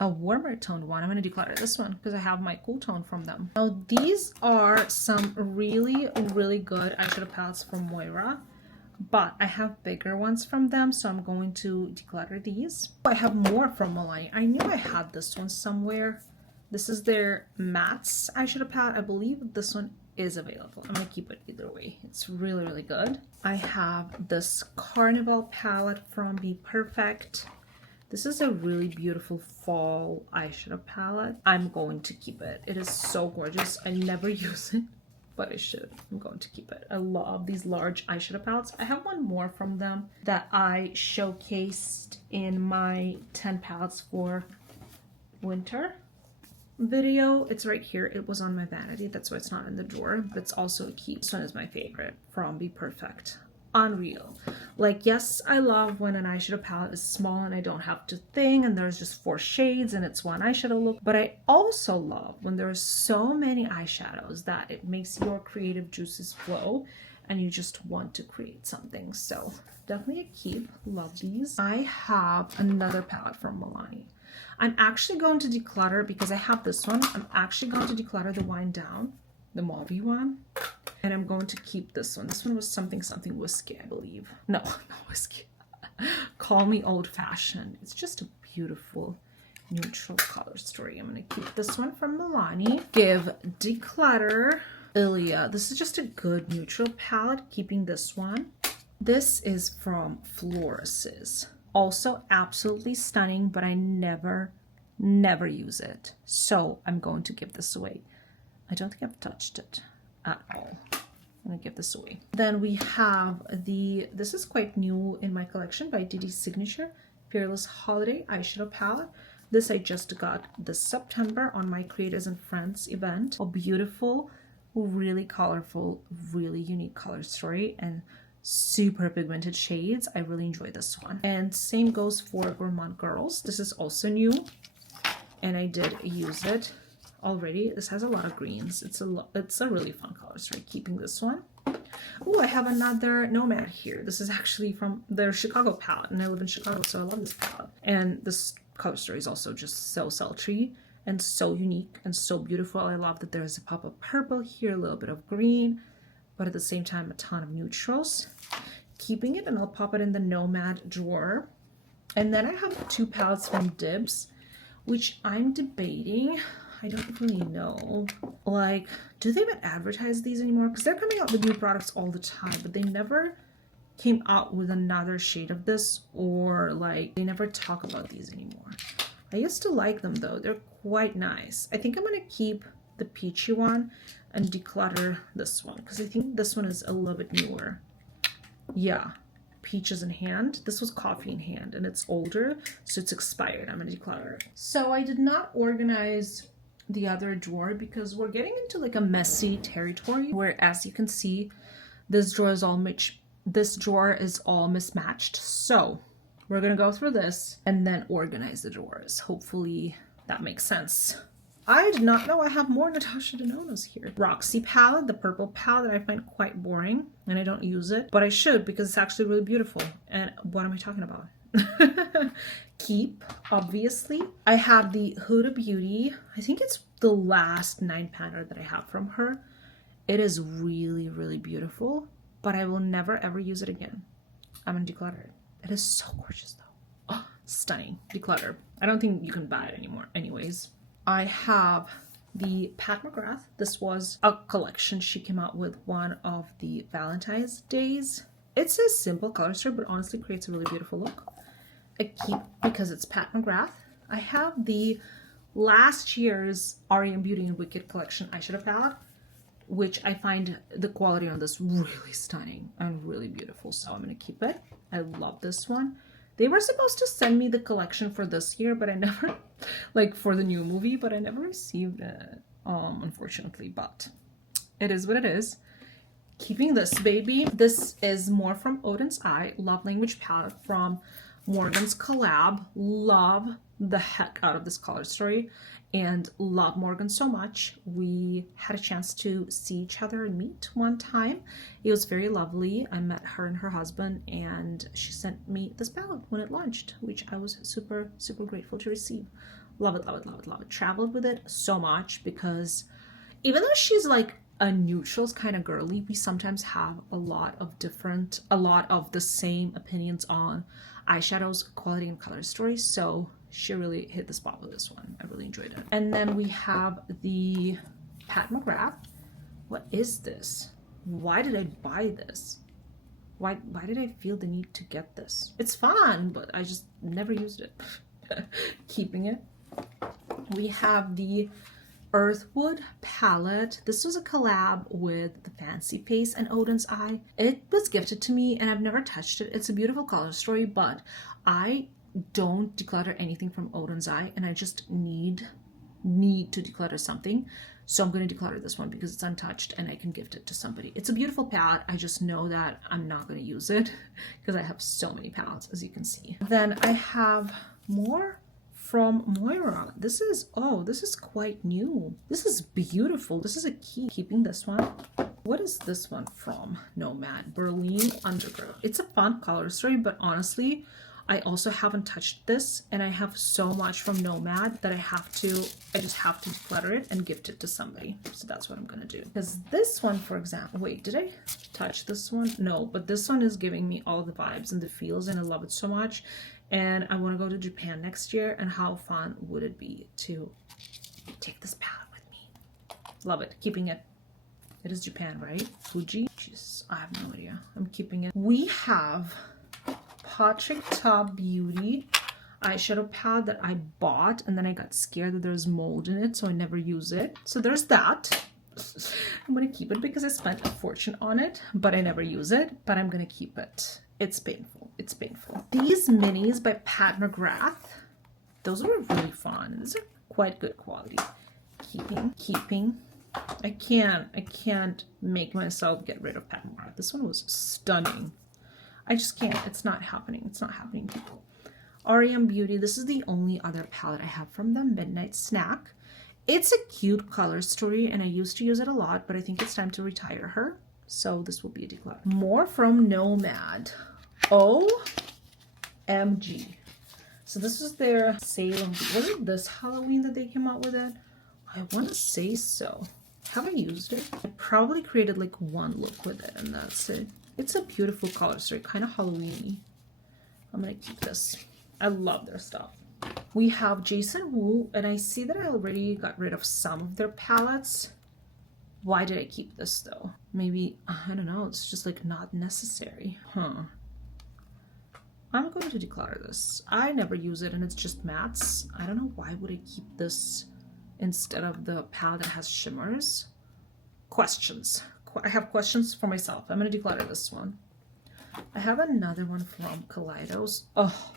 A warmer toned one. I'm going to declutter this one because I have my cool tone from them. Now, these are some really, really good eyeshadow palettes from Moira, but I have bigger ones from them, so I'm going to declutter these. I have more from Milani. I knew I had this one somewhere. This is their Mattes eyeshadow palette. I believe this one is available. I'm gonna keep it either way. It's really, really good. I have this Carnival palette from Be Perfect. This is a really beautiful fall eyeshadow palette. I'm going to keep it. It is so gorgeous. I never use it, but I should. I'm going to keep it. I love these large eyeshadow palettes. I have one more from them that I showcased in my 10 palettes for winter video. It's right here. It was on my vanity. That's why it's not in the drawer, but it's also a key. This one is my favorite from Be Perfect. Unreal. Like, yes, I love when an eyeshadow palette is small and I don't have to think and there's just 4 shades and it's one eyeshadow look, but I also love when there's so many eyeshadows that it makes your creative juices flow and you just want to create something. So definitely a keep. Love these. I have another palette from Milani. I'm actually going to declutter because I have this one. I'm actually going to declutter the Wind Down, the mauve one, and I'm going to keep this one. This one was something whiskey, I believe. No, not whiskey. Call me old fashioned. It's just a beautiful neutral color story. I'm going to keep this one from Milani. Give Declutter Ilia. This is just a good neutral palette. Keeping this one. This is from Floris's. Also absolutely stunning, but I never use it. So I'm going to give this away. I don't think I've touched it at all. I'm gonna give this away. Then we have this is quite new in my collection by Didi Signature, Fearless Holiday Eyeshadow Palette. This I just got this September on my Creators and Friends event. A beautiful, really colorful, really unique color story and super pigmented shades. I really enjoy this one. And same goes for Gourmand Girls. This is also new and I did use it already. This has a lot of greens. It's a really fun color story. Keeping this one. Oh, I have another Nomad here. This is actually from their Chicago palette and I live in Chicago, so I love this palette. And this color story is also just so sultry and so unique and so beautiful. I love that there's a pop of purple here, a little bit of green, but at the same time a ton of neutrals. Keeping it, and I'll pop it in the Nomad drawer. And then I have 2 palettes from Dibs, which I'm debating. I don't really know. Like, do they even advertise these anymore? Because they're coming out with new products all the time, but they never came out with another shade of this, or like they never talk about these anymore. I used to like them though. They're quite nice. I think I'm gonna keep the peachy one and declutter this one because I think this one is a little bit newer. Yeah, Peaches in Hand. This was Coffee in Hand and it's older, so it's expired. I'm gonna declutter it. So I did not organize the other drawer because we're getting into like a messy territory where, as you can see, this drawer is all mismatched. So we're gonna go through this and then organize the drawers. Hopefully that makes sense. I did not know I have more Natasha Denonas here. Roxy palette, the purple palette that I find quite boring and I don't use it, but I should because it's actually really beautiful. And what am I talking about? Keep, obviously. I have the Huda Beauty. I think it's the last 9-panner that I have from her. It is really, really beautiful, but I will never ever use it again. I'm gonna declutter it. It is so gorgeous though. Oh, stunning. Declutter. I don't think you can buy it anymore anyways. I have the Pat McGrath. This was a collection she came out with one of the Valentine's days. It's a simple color story, but honestly creates a really beautiful look. I keep because it's Pat McGrath. I have the last year's Ari and Beauty and Wicked collection eyeshadow palette. which I find the quality on this really stunning and really beautiful. So I'm going to keep it. I love this one. They were supposed to send me the collection for this year, but I never, like for the new movie, but I never received it, unfortunately, but it is what it is. Keeping this baby. This is more from Odin's Eye, Love Language palette from Morgan's collab. Love the heck out of this color story and love Morgan so much. We had a chance to see each other and meet one time. It was very lovely. I met her and her husband, and she sent me this palette when it launched, which I was super, super grateful to receive. Love it, love it, love it, love it. Traveled with it so much because even though she's like a neutrals kind of girly, we sometimes have a lot of the same opinions on eyeshadows, quality, and color stories. So she really hit the spot with this one. I really enjoyed it. And then we have the Pat McGrath. What is this? Why did I buy this? Why did I feel the need to get this? It's fun, but I just never used it. Keeping it. We have the Earthwood palette. This was a collab with the Fancy Face and Odin's Eye. It was gifted to me and I've never touched it. It's a beautiful color story, but I don't declutter anything from Odin's Eye, and I just need to declutter something. So I'm going to declutter this one because it's untouched and I can gift it to somebody. It's a beautiful palette. I just know that I'm not going to use it because I have so many palettes, as you can see. Then I have more from Moira. This is quite new. This is beautiful. This is a key. Keeping this one. What is this one from? Nomad, Berlin Underground. It's a fun color story, but honestly, I also haven't touched this, and I have so much from Nomad that I just have to declutter it and gift it to somebody. So that's what I'm gonna do. Because this one, for example, wait, did I touch this one? No, but this one is giving me all the vibes and the feels, and I love it so much. And I want to go to Japan next year, and how fun would it be to take this palette with me? Love it. Keeping it. It is Japan, right? Fuji? Jeez, I have no idea. I'm keeping it. We have Patrick Ta Beauty eyeshadow palette that I bought, and then I got scared that there's mold in it, so I never use it. So there's that. I'm gonna keep it because I spent a fortune on it, but I never use it. But I'm gonna keep it. It's painful. It's painful. These minis by Pat McGrath, those were really fun. These are quite good quality. Keeping. I can't make myself get rid of Pat McGrath. This one was stunning. I just can't. It's not happening. It's not happening, people. REM Beauty. This is the only other palette I have from them. Midnight Snack. It's a cute color story, and I used to use it a lot, but I think it's time to retire her. So this will be a declutter. More from Nomad. OMG. So this was their Salem. Was it this Halloween that they came out with it? I want to say so. Have I used it? I probably created like one look with it, and that's it. It's a beautiful color story, kind of Halloween-y. I'm gonna keep this. I love their stuff. We have Jason Wu, and I see that I already got rid of some of their palettes. Why did I keep this though? Maybe, I don't know, it's just like not necessary. I'm going to declutter this. I never use it, and it's just mattes. I don't know why would I keep this instead of the palette that has shimmers. Questions. I have questions for myself. I'm going to declutter this one. I have another one from Kaleidos. Oh,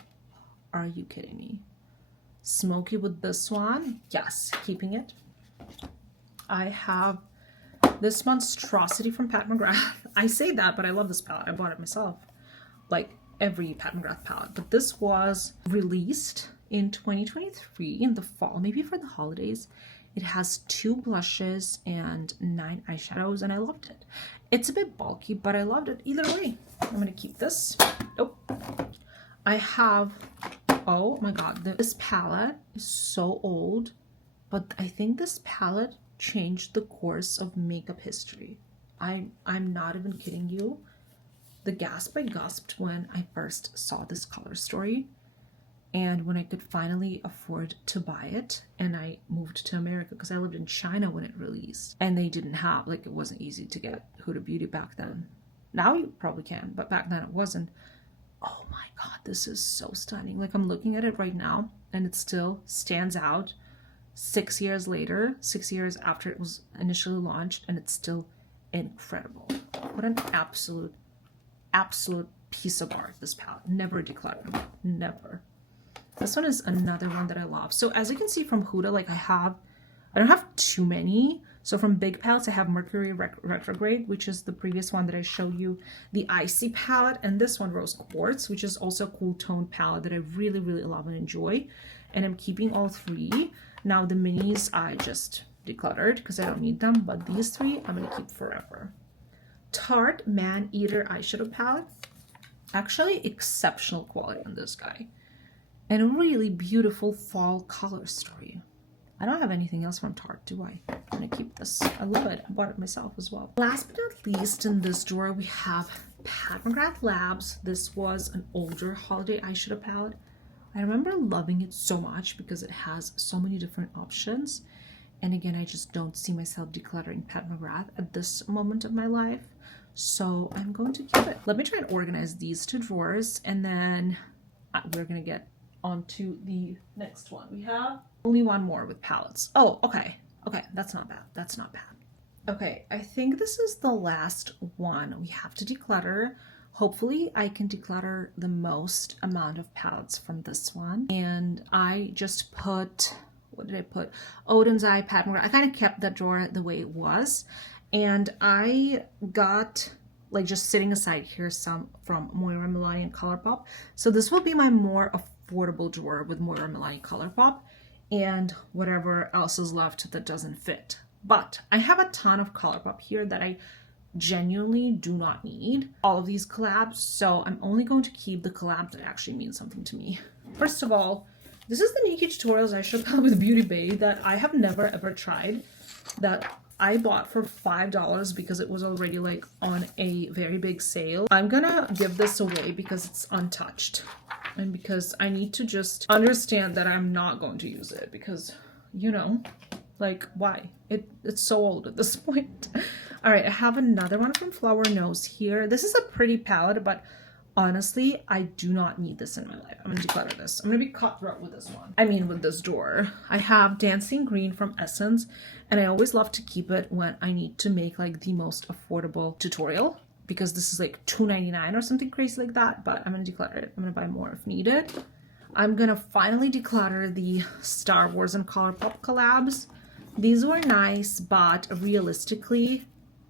are you kidding me? Smoky with this one. Yes, keeping it. I have this monstrosity from Pat McGrath. I say that, but I love this palette. I bought it myself. Like every Pat McGrath palette. But this was released in 2023 in the fall, maybe for the holidays. It has 2 blushes and 9 eyeshadows, and I loved it. It's a bit bulky, but I loved it either way. I'm going to keep this. Oh, I have, oh my god, this palette is so old, but I think this palette changed the course of makeup history. I'm not even kidding you. The gasp I gasped when I first saw this color story. And when I could finally afford to buy it, and I moved to America because I lived in China when it released, and they didn't have, like, it wasn't easy to get Huda Beauty back then. Now you probably can, but back then it wasn't. Oh my god, this is so stunning. Like, I'm looking at it right now, and it still stands out 6 years later, 6 years after it was initially launched, and it's still incredible. What an absolute piece of art, this palette. Never declutter, never. This one is another one that I love. So as you can see from Huda, like I don't have too many. So from big palettes, I have Mercury Retrograde, which is the previous one that I showed you, the Icy palette, and this one, Rose Quartz, which is also a cool tone palette that I really, really love and enjoy. And I'm keeping all three. Now the minis I just decluttered because I don't need them, but these three I'm gonna keep forever. Tarte Man Eater eyeshadow palette. Actually, exceptional quality on this guy. And a really beautiful fall color story. I don't have anything else from Tarte, do I? I'm gonna keep this. I love it. I bought it myself as well. Last but not least, in this drawer we have Pat McGrath Labs. This was an older holiday eyeshadow palette. I remember loving it so much because it has so many different options. And again, I just don't see myself decluttering Pat McGrath at this moment of my life. So I'm going to keep it. Let me try and organize these two drawers, and then we're gonna get on to the next one. We have only one more with palettes. Oh, okay. Okay, that's not bad. That's not bad. Okay, I think this is the last one we have to declutter. Hopefully I can declutter the most amount of palettes from this one. And I just put, what did I put? Odin's Eye, Pat McGrath. I kind of kept that drawer the way it was. And I got, like, just sitting aside here some from Moira, Milani, and ColourPop. So this will be my more affordable drawer with Moira, Milani, ColourPop, and whatever else is left that doesn't fit. But I have a ton of ColourPop here that I genuinely do not need. All of these collabs, so I'm only going to keep the collabs that actually mean something to me. First of all, this is the Nikki Tutorials eyeshadow palette with Beauty Bay that I have never ever tried, that I bought for $5 because it was already like on a very big sale. I'm gonna give this away because it's untouched and because I need to just understand that I'm not going to use it because, you know, like, why? It's so old at this point. All right, I have another one from Flower Nose here. This is a pretty palette, but honestly, I do not need this in my life. I'm gonna declutter this. I'm gonna be cutthroat with this one. I mean, with this drawer. I have Dancing Green from Essence, and I always love to keep it when I need to make like the most affordable tutorial, because this is like $2.99 or something crazy like that, but I'm gonna declutter it. I'm gonna buy more if needed. I'm gonna finally declutter the Star Wars and ColourPop collabs. These were nice, but realistically,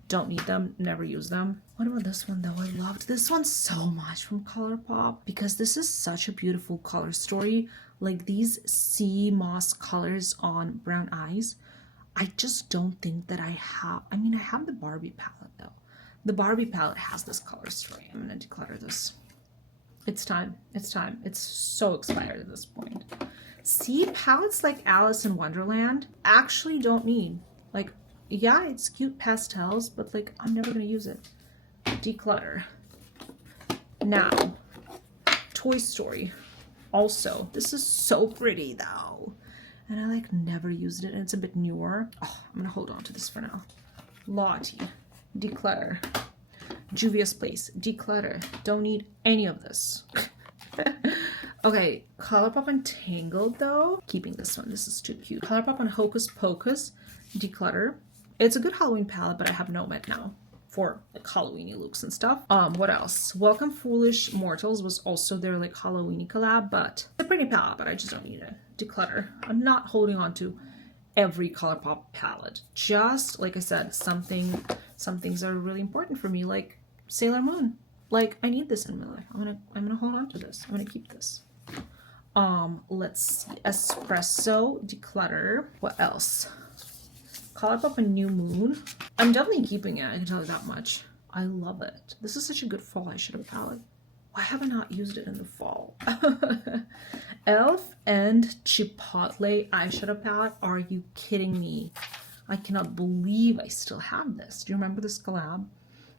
don't need them, never use them. What about this one though? I loved this one so much from ColourPop because this is such a beautiful color story. Like these sea moss colors on brown eyes. I just don't think that I have, I mean, I have the Barbie palette though. The Barbie palette has this color story. I'm gonna declutter this. It's time, it's time. It's so expired at this point. See, palettes like Alice in Wonderland actually don't need, like, yeah, it's cute pastels, but like, I'm never gonna use it. Declutter. Now, Toy Story. Also, this is so pretty though. And I like never used it, and it's a bit newer. Oh, I'm gonna hold on to this for now. Lottie. Declutter. Juvia's Place. Declutter. Don't need any of this. Okay, ColourPop Entangled though. Keeping this one. This is too cute. ColourPop and Hocus Pocus. Declutter. It's a good Halloween palette, but I have Nomad now for like Halloweeny looks and stuff. What else? Welcome Foolish Mortals was also their like Halloweeny collab, but it's a pretty palette, but I just don't need it. Declutter. I'm not holding on to every ColourPop palette. Just like I said, some things are really important for me, like Sailor Moon. Like, I need this in my life. I'm gonna hold on to this. I'm gonna keep this. Let's see. Espresso. Declutter. What else? ColourPop and New Moon. I'm definitely keeping it, I can tell you that much. I love it. This is such a good fall eyeshadow palette. Why have I not used it in the fall? Elf and Chipotle eyeshadow palette. Are you kidding me? I cannot believe I still have this. Do you remember this collab?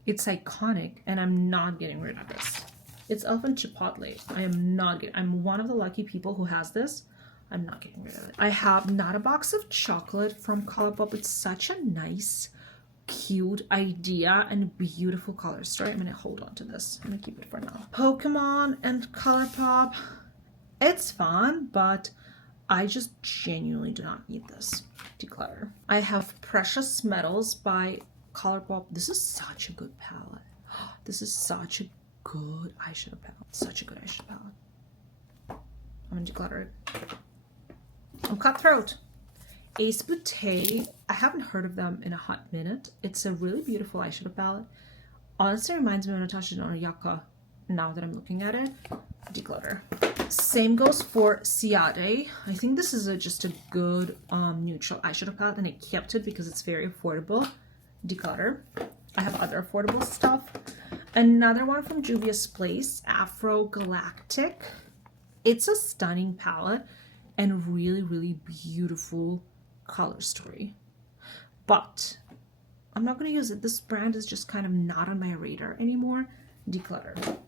It's iconic, and I'm not getting rid of this. It's Elf and Chipotle. I am not getting, I'm one of the lucky people who has this. I'm not getting rid of it. I have Not a Box of Chocolate from ColourPop. It's such a nice, cute idea and beautiful color story. I'm gonna hold on to this. I'm gonna keep it for now. Pokemon and ColourPop. It's fun, but I just genuinely do not need this. Declutter. I have Precious Metals by Colourpop. This is such a good palette. This is such a good eyeshadow palette. Such a good eyeshadow palette. I'm gonna declutter it. I'm Cutthroat. Ace Boutte. I haven't heard of them in a hot minute. It's a really beautiful eyeshadow palette. Honestly, reminds me of Natasha Denona Yaka now that I'm looking at it. Declutter. Same goes for Ciade. I think this is just a good neutral eyeshadow palette, and I kept it because it's very affordable. Declutter. I have other affordable stuff. Another one from Juvia's Place, Afro Galactic. It's a stunning palette and really, really beautiful color story. But I'm not going to use it. This brand is just kind of not on my radar anymore. Declutter.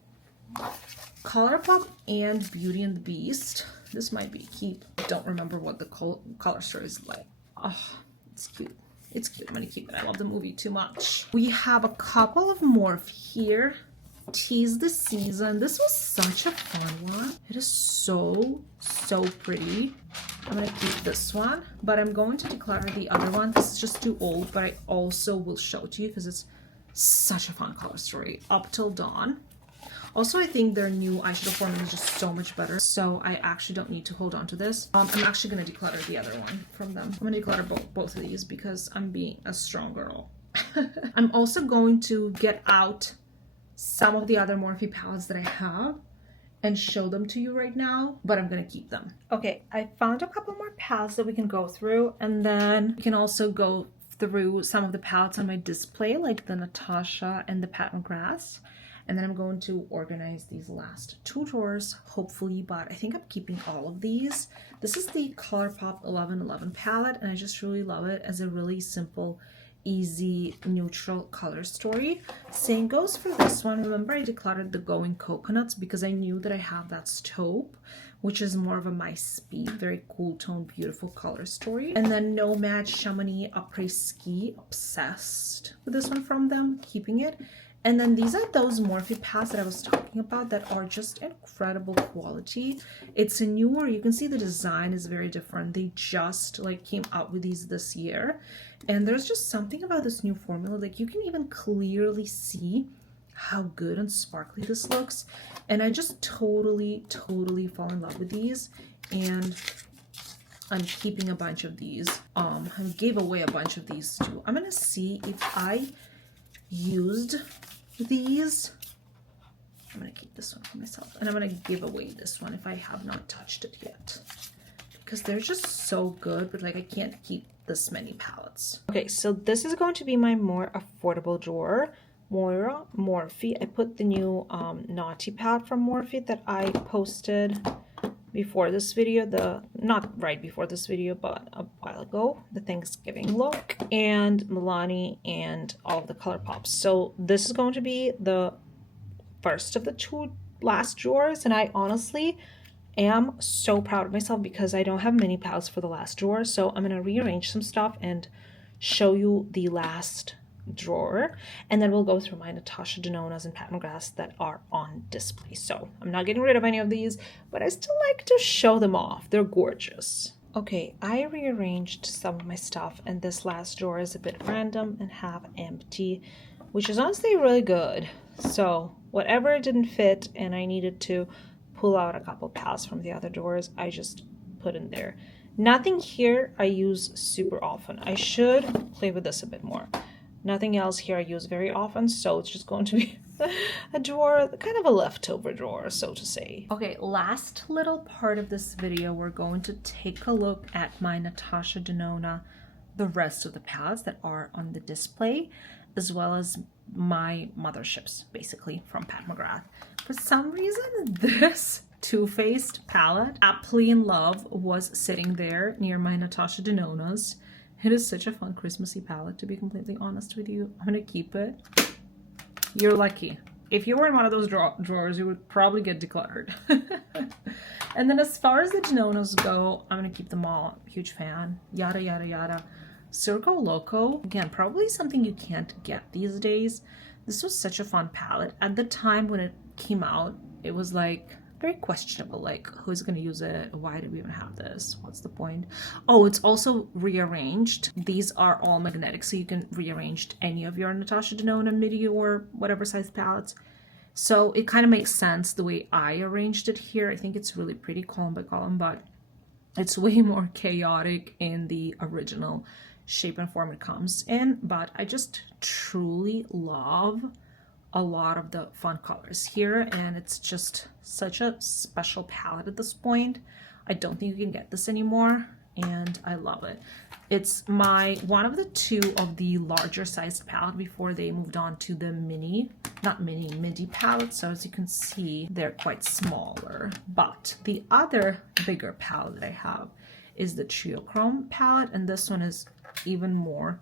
Colourpop and Beauty and the Beast. This might be a keep. Don't remember what the color story is like. Oh, it's cute. It's cute. I'm gonna keep it. I love the movie too much. We have a couple of Morph here. Tease the Season. This was such a fun one. It is so pretty. I'm gonna keep this one, but I'm going to declutter the other one. This is just too old, but I also will show it to you because it's such a fun color story. Up Till Dawn. Also, I think their new eyeshadow formula is just so much better, so I actually don't need to hold on to this. I'm actually going to declutter the other one from them. I'm going to declutter both of these because I'm being a strong girl. I'm also going to get out some of the other Morphe palettes that I have and show them to you right now, but I'm going to keep them. Okay, I found a couple more palettes that we can go through, and then we can also go through some of the palettes on my display, like the Natasha and the Pat McGrath. And then I'm going to organize these last two drawers, hopefully, but I think I'm keeping all of these. This is the Colourpop 1111 palette, and I just really love it as a really simple, easy, neutral color story. Same goes for this one. Remember, I decluttered the Going Coconuts because I knew that I have that taupe, which is more of a my speed, very cool tone, beautiful color story. And then Nomad Chamonix Après Ski, obsessed with this one from them, keeping it. And then these are those Morphe palettes that I was talking about that are just incredible quality. It's a newer, you can see the design is very different. They just like came out with these this year. And there's just something about this new formula. Like you can even clearly see how good and sparkly this looks. And I just totally fall in love with these. And I'm keeping a bunch of these. I gave away a bunch of these too. I'm gonna see if I used these. I'm gonna keep this one for myself, and I'm gonna give away this one if I have not touched it yet, because they're just so good, but like I can't keep this many palettes. Okay, so this is going to be my more affordable drawer. Moira, Morphe. I put the new Naughty palette from Morphe that I posted before this video, not right before this video, but a while ago, the Thanksgiving look, and Milani and all of the Colourpops. So this is going to be the first of the two last drawers, and I honestly am so proud of myself because I don't have many palettes for the last drawer. So I'm going to rearrange some stuff and show you the last drawer, and then we'll go through my Natasha Denona's and Pat McGrath's that are on display. So I'm not getting rid of any of these, but I still like to show them off. They're gorgeous. Okay, I rearranged some of my stuff, and this last drawer is a bit random and half empty, which is honestly really good. So whatever didn't fit and I needed to pull out a couple palettes from the other drawers, I just put in there. Nothing here I use super often. I should play with this a bit more. Nothing else here I use very often, so it's just going to be a drawer, kind of a leftover drawer, so to say. Okay, last little part of this video, we're going to take a look at my Natasha Denona, the rest of the palettes that are on the display, as well as my motherships, basically, from Pat McGrath. For some reason, this Too Faced palette, Aptly in Love, was sitting there near my Natasha Denona's. It is such a fun Christmassy palette, to be completely honest with you. I'm gonna keep it. You're lucky. If you were in one of those drawers, you would probably get decluttered. And then as far as the Denonas go, I'm gonna keep them all. Huge fan. Yada, yada, yada. Circo Loco. Again, probably something you can't get these days. This was such a fun palette. At the time when it came out, it was like very questionable. Like, who's gonna use it? Why do we even have this? What's the point? Oh, it's also rearranged. These are all magnetic, so you can rearrange any of your Natasha Denona midi or whatever size palettes. So it kind of makes sense the way I arranged it here. I think it's really pretty column by column, but it's way more chaotic in the original shape and form it comes in. But I just truly love a lot of the fun colors here, and it's just such a special palette at this point. I don't think you can get this anymore, and I love it. It's one of the two of the larger sized palette before they moved on to the midi palette. So as you can see, they're quite smaller. But the other bigger palette that I have is the Trio Chrome palette, and this one is even more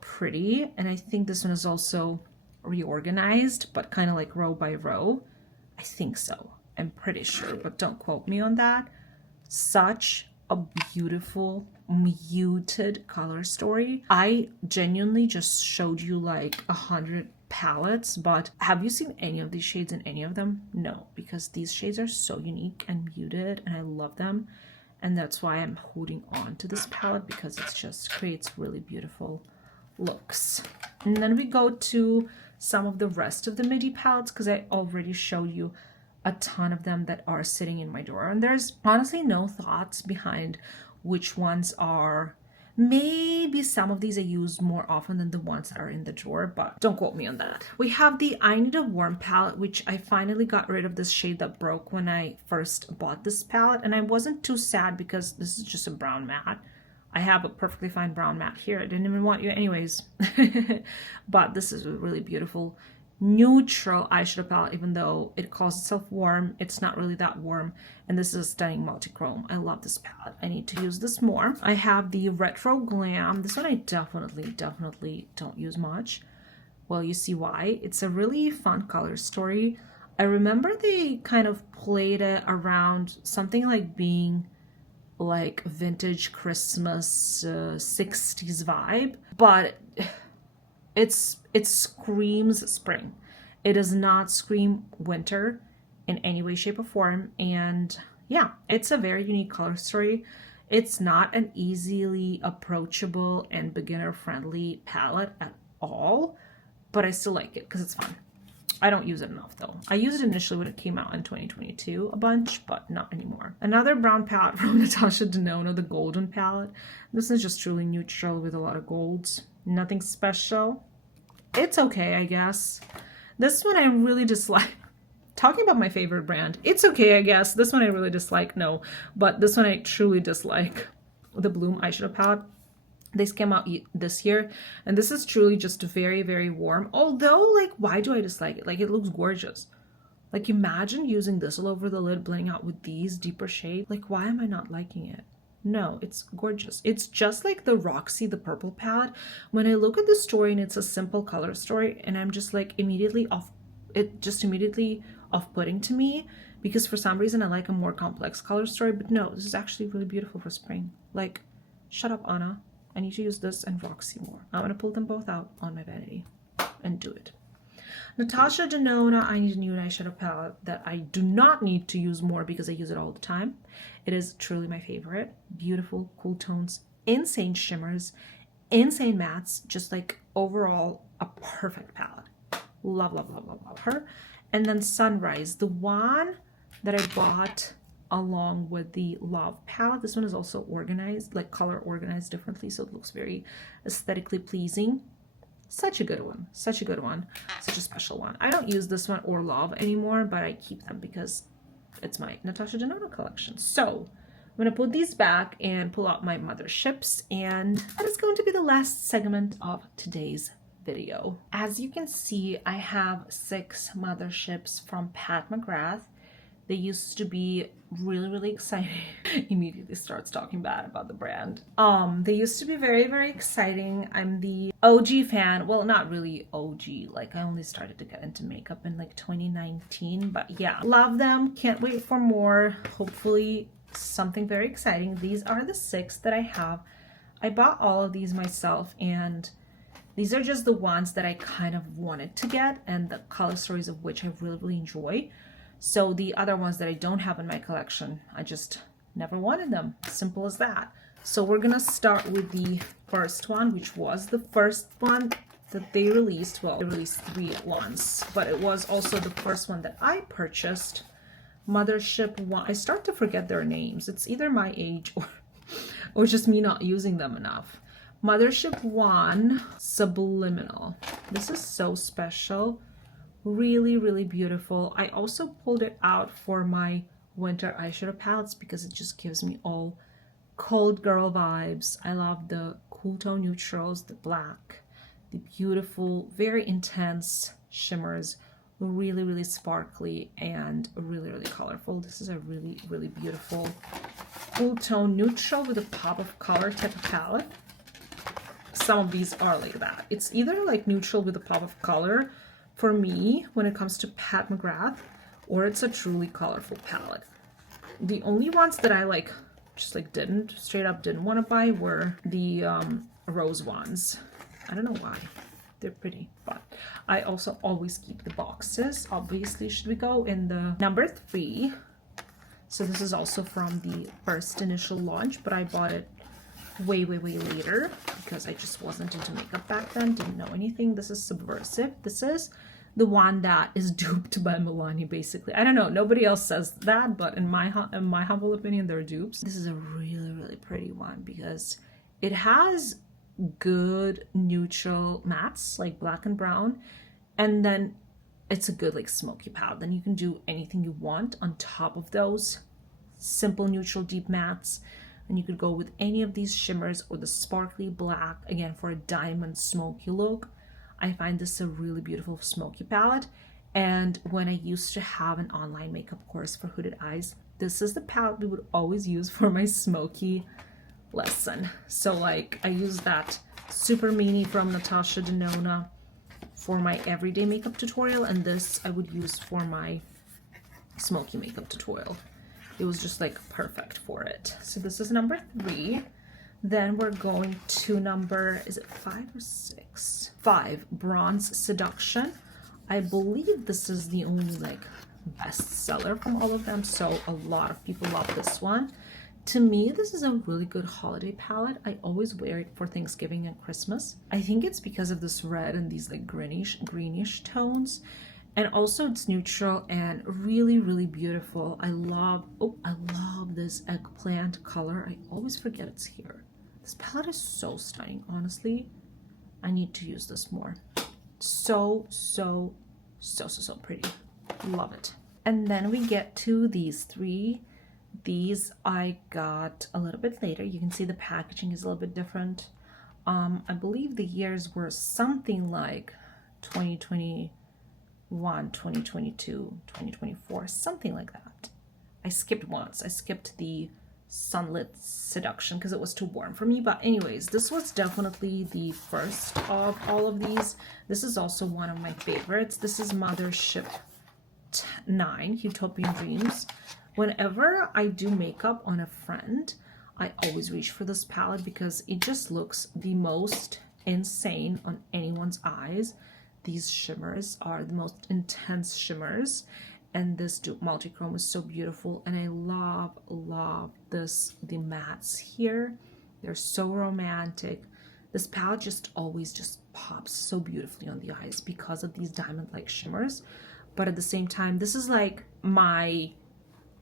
pretty. And I think this one is also reorganized, but kind of like row by row. I think so. I'm pretty sure, but don't quote me on that. Such a beautiful muted color story. I genuinely just showed you like 100 palettes, but have you seen any of these shades in any of them? No, because these shades are so unique and muted, and I love them, and that's why I'm holding on to this palette, because it just creates really beautiful looks. And then we go to some of the rest of the midi palettes, because I already showed you a ton of them that are sitting in my drawer, and there's honestly no thoughts behind which ones are. Maybe some of these I use more often than the ones that are in the drawer, but don't quote me on that. We have the I Need a Warm palette, which I finally got rid of this shade that broke when I first bought this palette, and I wasn't too sad because this is just a brown matte. I have a perfectly fine brown matte here. I didn't even want you anyways. But this is a really beautiful neutral eyeshadow palette. Even though it calls itself warm, it's not really that warm. And this is a stunning multi-chrome. I love this palette. I need to use this more. I have the Retro Glam. This one I definitely don't use much. Well, you see why. It's a really fun color story. I remember they kind of played it around something like being like vintage Christmas 60s vibe, but it screams spring. It does not scream winter in any way, shape, or form. And yeah, it's a very unique color story. It's not an easily approachable and beginner friendly palette at all, but I still like it because it's fun. I don't use it enough though. I used it initially when it came out in 2022 a bunch, but not anymore. Another brown palette from Natasha Denona, the Golden palette. This is just truly neutral with a lot of golds. Nothing special. It's okay, I guess. This one I really dislike. Talking about my favorite brand. It's okay, I guess. This one I really dislike, no. But this one I truly dislike. The Bloom eyeshadow palette. This came out this year, and this is truly just very warm. Although, like, why do I dislike it? Like, it looks gorgeous. Like, imagine using this all over the lid, blending out with these deeper shades. Like, why am I not liking it? No, it's gorgeous. It's just like the Roxy, the purple palette. When I look at the story and it's a simple color story, and I'm just like immediately off-putting to me, because for some reason I like a more complex color story. But no, this is actually really beautiful for spring. Like, shut up, Anna. I need to use this and Roxy more. I'm going to pull them both out on my vanity and do it. Natasha Denona, I Need a Nude eyeshadow palette that I do not need to use more because I use it all the time. It is truly my favorite. Beautiful, cool tones, insane shimmers, insane mattes, just like overall a perfect palette. Love her. And then Sunrise, the one that I bought along with the Love palette. This one is also organized, like color organized differently, so it looks very aesthetically pleasing. Such a good one, such a special one. I don't use this one or Love anymore, but I keep them because it's my Natasha Denona collection. So I'm gonna put these back and pull out my motherships, and that is going to be the last segment of today's video. As you can see, I have 6 motherships from Pat McGrath. They used to be really exciting. Immediately starts talking bad about the brand. They used to be very exciting. I'm the OG fan. Well, not really OG. Like, I only started to get into makeup in like 2019. But yeah, love them. Can't wait for more. Hopefully something very exciting. These are the 6 that I have. I bought all of these myself, and these are just the ones that I kind of wanted to get and the color stories of which I really enjoy. So the other ones that I don't have in my collection, I just never wanted them. Simple as that. So we're gonna start with the first one, which was the first one that they released. Well, they released 3 at once, but it was also the first one that I purchased. Mothership 1. I start to forget their names. It's either my age or just me not using them enough. Mothership 1 Subliminal. This is so special. Really, really beautiful. I also pulled it out for my winter eyeshadow palettes because it just gives me all cold girl vibes. I love the cool tone neutrals, the black, the beautiful, very intense shimmers. Really, really sparkly and really, really colorful. This is a really, really beautiful cool tone neutral with a pop of color type of palette. Some of these are like that. It's either like neutral with a pop of color for me when it comes to Pat McGrath, or it's a truly colorful palette. The only ones that I like, just like straight up didn't want to buy were the rose ones. I don't know why. They're pretty, but I also always keep the boxes. Obviously, should we go in the number 3? So this is also from the first initial launch, but I bought it way, way, way later because I just wasn't into makeup back then, didn't know anything. This is Subversive. This is the one that is duped by Milani, basically. I don't know, nobody else says that, but in my humble opinion, they're dupes. This is a really, really pretty one because it has good neutral mattes like black and brown, and then it's a good like smoky palette. Then you can do anything you want on top of those simple neutral deep mattes, and you could go with any of these shimmers or the sparkly black again for a diamond smoky look. I find this a really beautiful smoky palette, and when I used to have an online makeup course for hooded eyes, this is the palette we would always use for my smoky lesson. So like I use that Super Mini from Natasha Denona for my everyday makeup tutorial, and this I would use for my smoky makeup tutorial. It was just like perfect for it. So this is number 3. Then we're going to number, is it 5 or 6? 5, Bronze Seduction. I believe this is the only like bestseller from all of them, so a lot of people love this one. To me, this is a really good holiday palette. I always wear it for Thanksgiving and Christmas. I think it's because of this red and these like greenish tones. And also it's neutral and really, really beautiful. I love this eggplant color. I always forget it's here. This palette is so stunning, honestly. I need to use this more. So pretty. Love it. And then we get to these 3. These I got a little bit later. You can see the packaging is a little bit different. I believe the years were something like 2021, 2022, 2024, something like that. I skipped once. I skipped the Sunlit Seduction because it was too warm for me. But anyways, this was definitely the first of all of these. This is also one of my favorites. This is Mothership 9, Utopian Dreams. Whenever I do makeup on a friend, I always reach for this palette because it just looks the most insane on anyone's eyes. These shimmers are the most intense shimmers, and this dupe multi-chrome is so beautiful, and I love this, the mattes here. They're so romantic. This palette just always just pops so beautifully on the eyes because of these diamond-like shimmers. But at the same time, this is like my...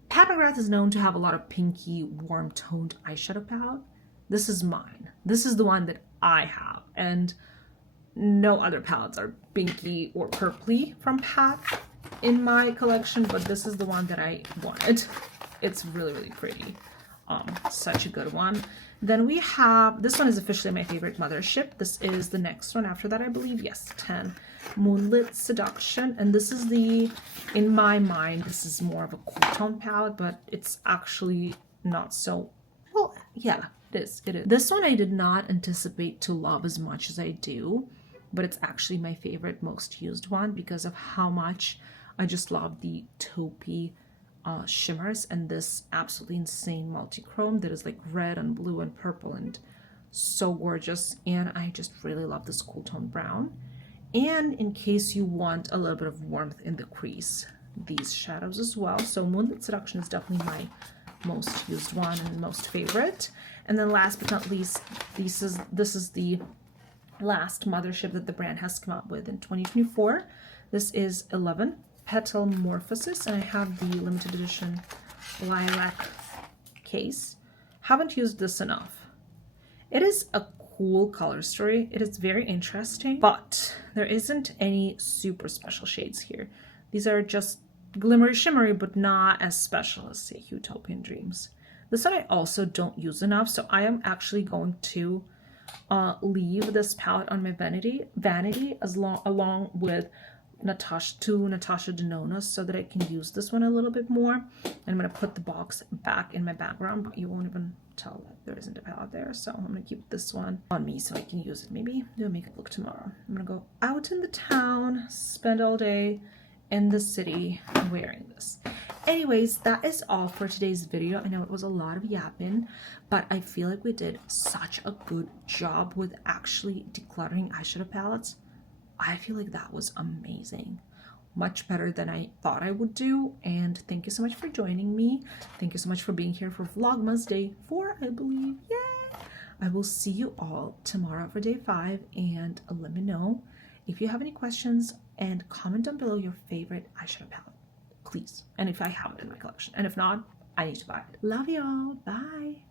Pat McGrath is known to have a lot of pinky, warm-toned eyeshadow palette. This is mine. This is the one that I have, and no other palettes are pinky or purpley from Pat in my collection, but this is the one that I wanted. It's really, really pretty. Such a good one. Then we have, this one is officially my favorite Mothership. This is the next one after that, I believe. Yes, 10. Moonlit Seduction. And this is the, in my mind, this is more of a cool tone palette, but it's actually not so, well, yeah, it is. This one I did not anticipate to love as much as I do, but it's actually my favorite, most used one because of how much I just love the taupey shimmers and this absolutely insane multi-chrome that is like red and blue and purple and so gorgeous. And I just really love this cool tone brown. And in case you want a little bit of warmth in the crease, these shadows as well. So Moonlit Seduction is definitely my most used one and most favorite. And then last but not least, this is the last mothership that the brand has come out with in 2024. This is 11 Petal Morphosis, and I have the limited edition lilac case. Haven't used this enough. It is a cool color story. It is very interesting, but there isn't any super special shades here. These are just glimmery shimmery, but not as special as, say, Utopian Dreams. This one I also don't use enough, so I am actually going to leave this palette on my vanity along with Natasha Denona, so that I can use this one a little bit more. And I'm going to put the box back in my background, but you won't even tell that there isn't a palette there. So I'm going to keep this one on me so I can use it. Maybe do a makeup look tomorrow. I'm going to go out in the town, spend all day in the city wearing this. Anyways, that is all for today's video. I know it was a lot of yapping, but I feel like we did such a good job with actually decluttering eyeshadow palettes. I feel like that was amazing. Much better than I thought I would do. And thank you so much for joining me. Thank you so much for being here for Vlogmas Day 4, I believe. Yay! I will see you all tomorrow for Day 5, and let me know if you have any questions, and comment down below your favorite eyeshadow palette, please. And if I have it in my collection. And if not, I need to buy it. Love y'all. Bye.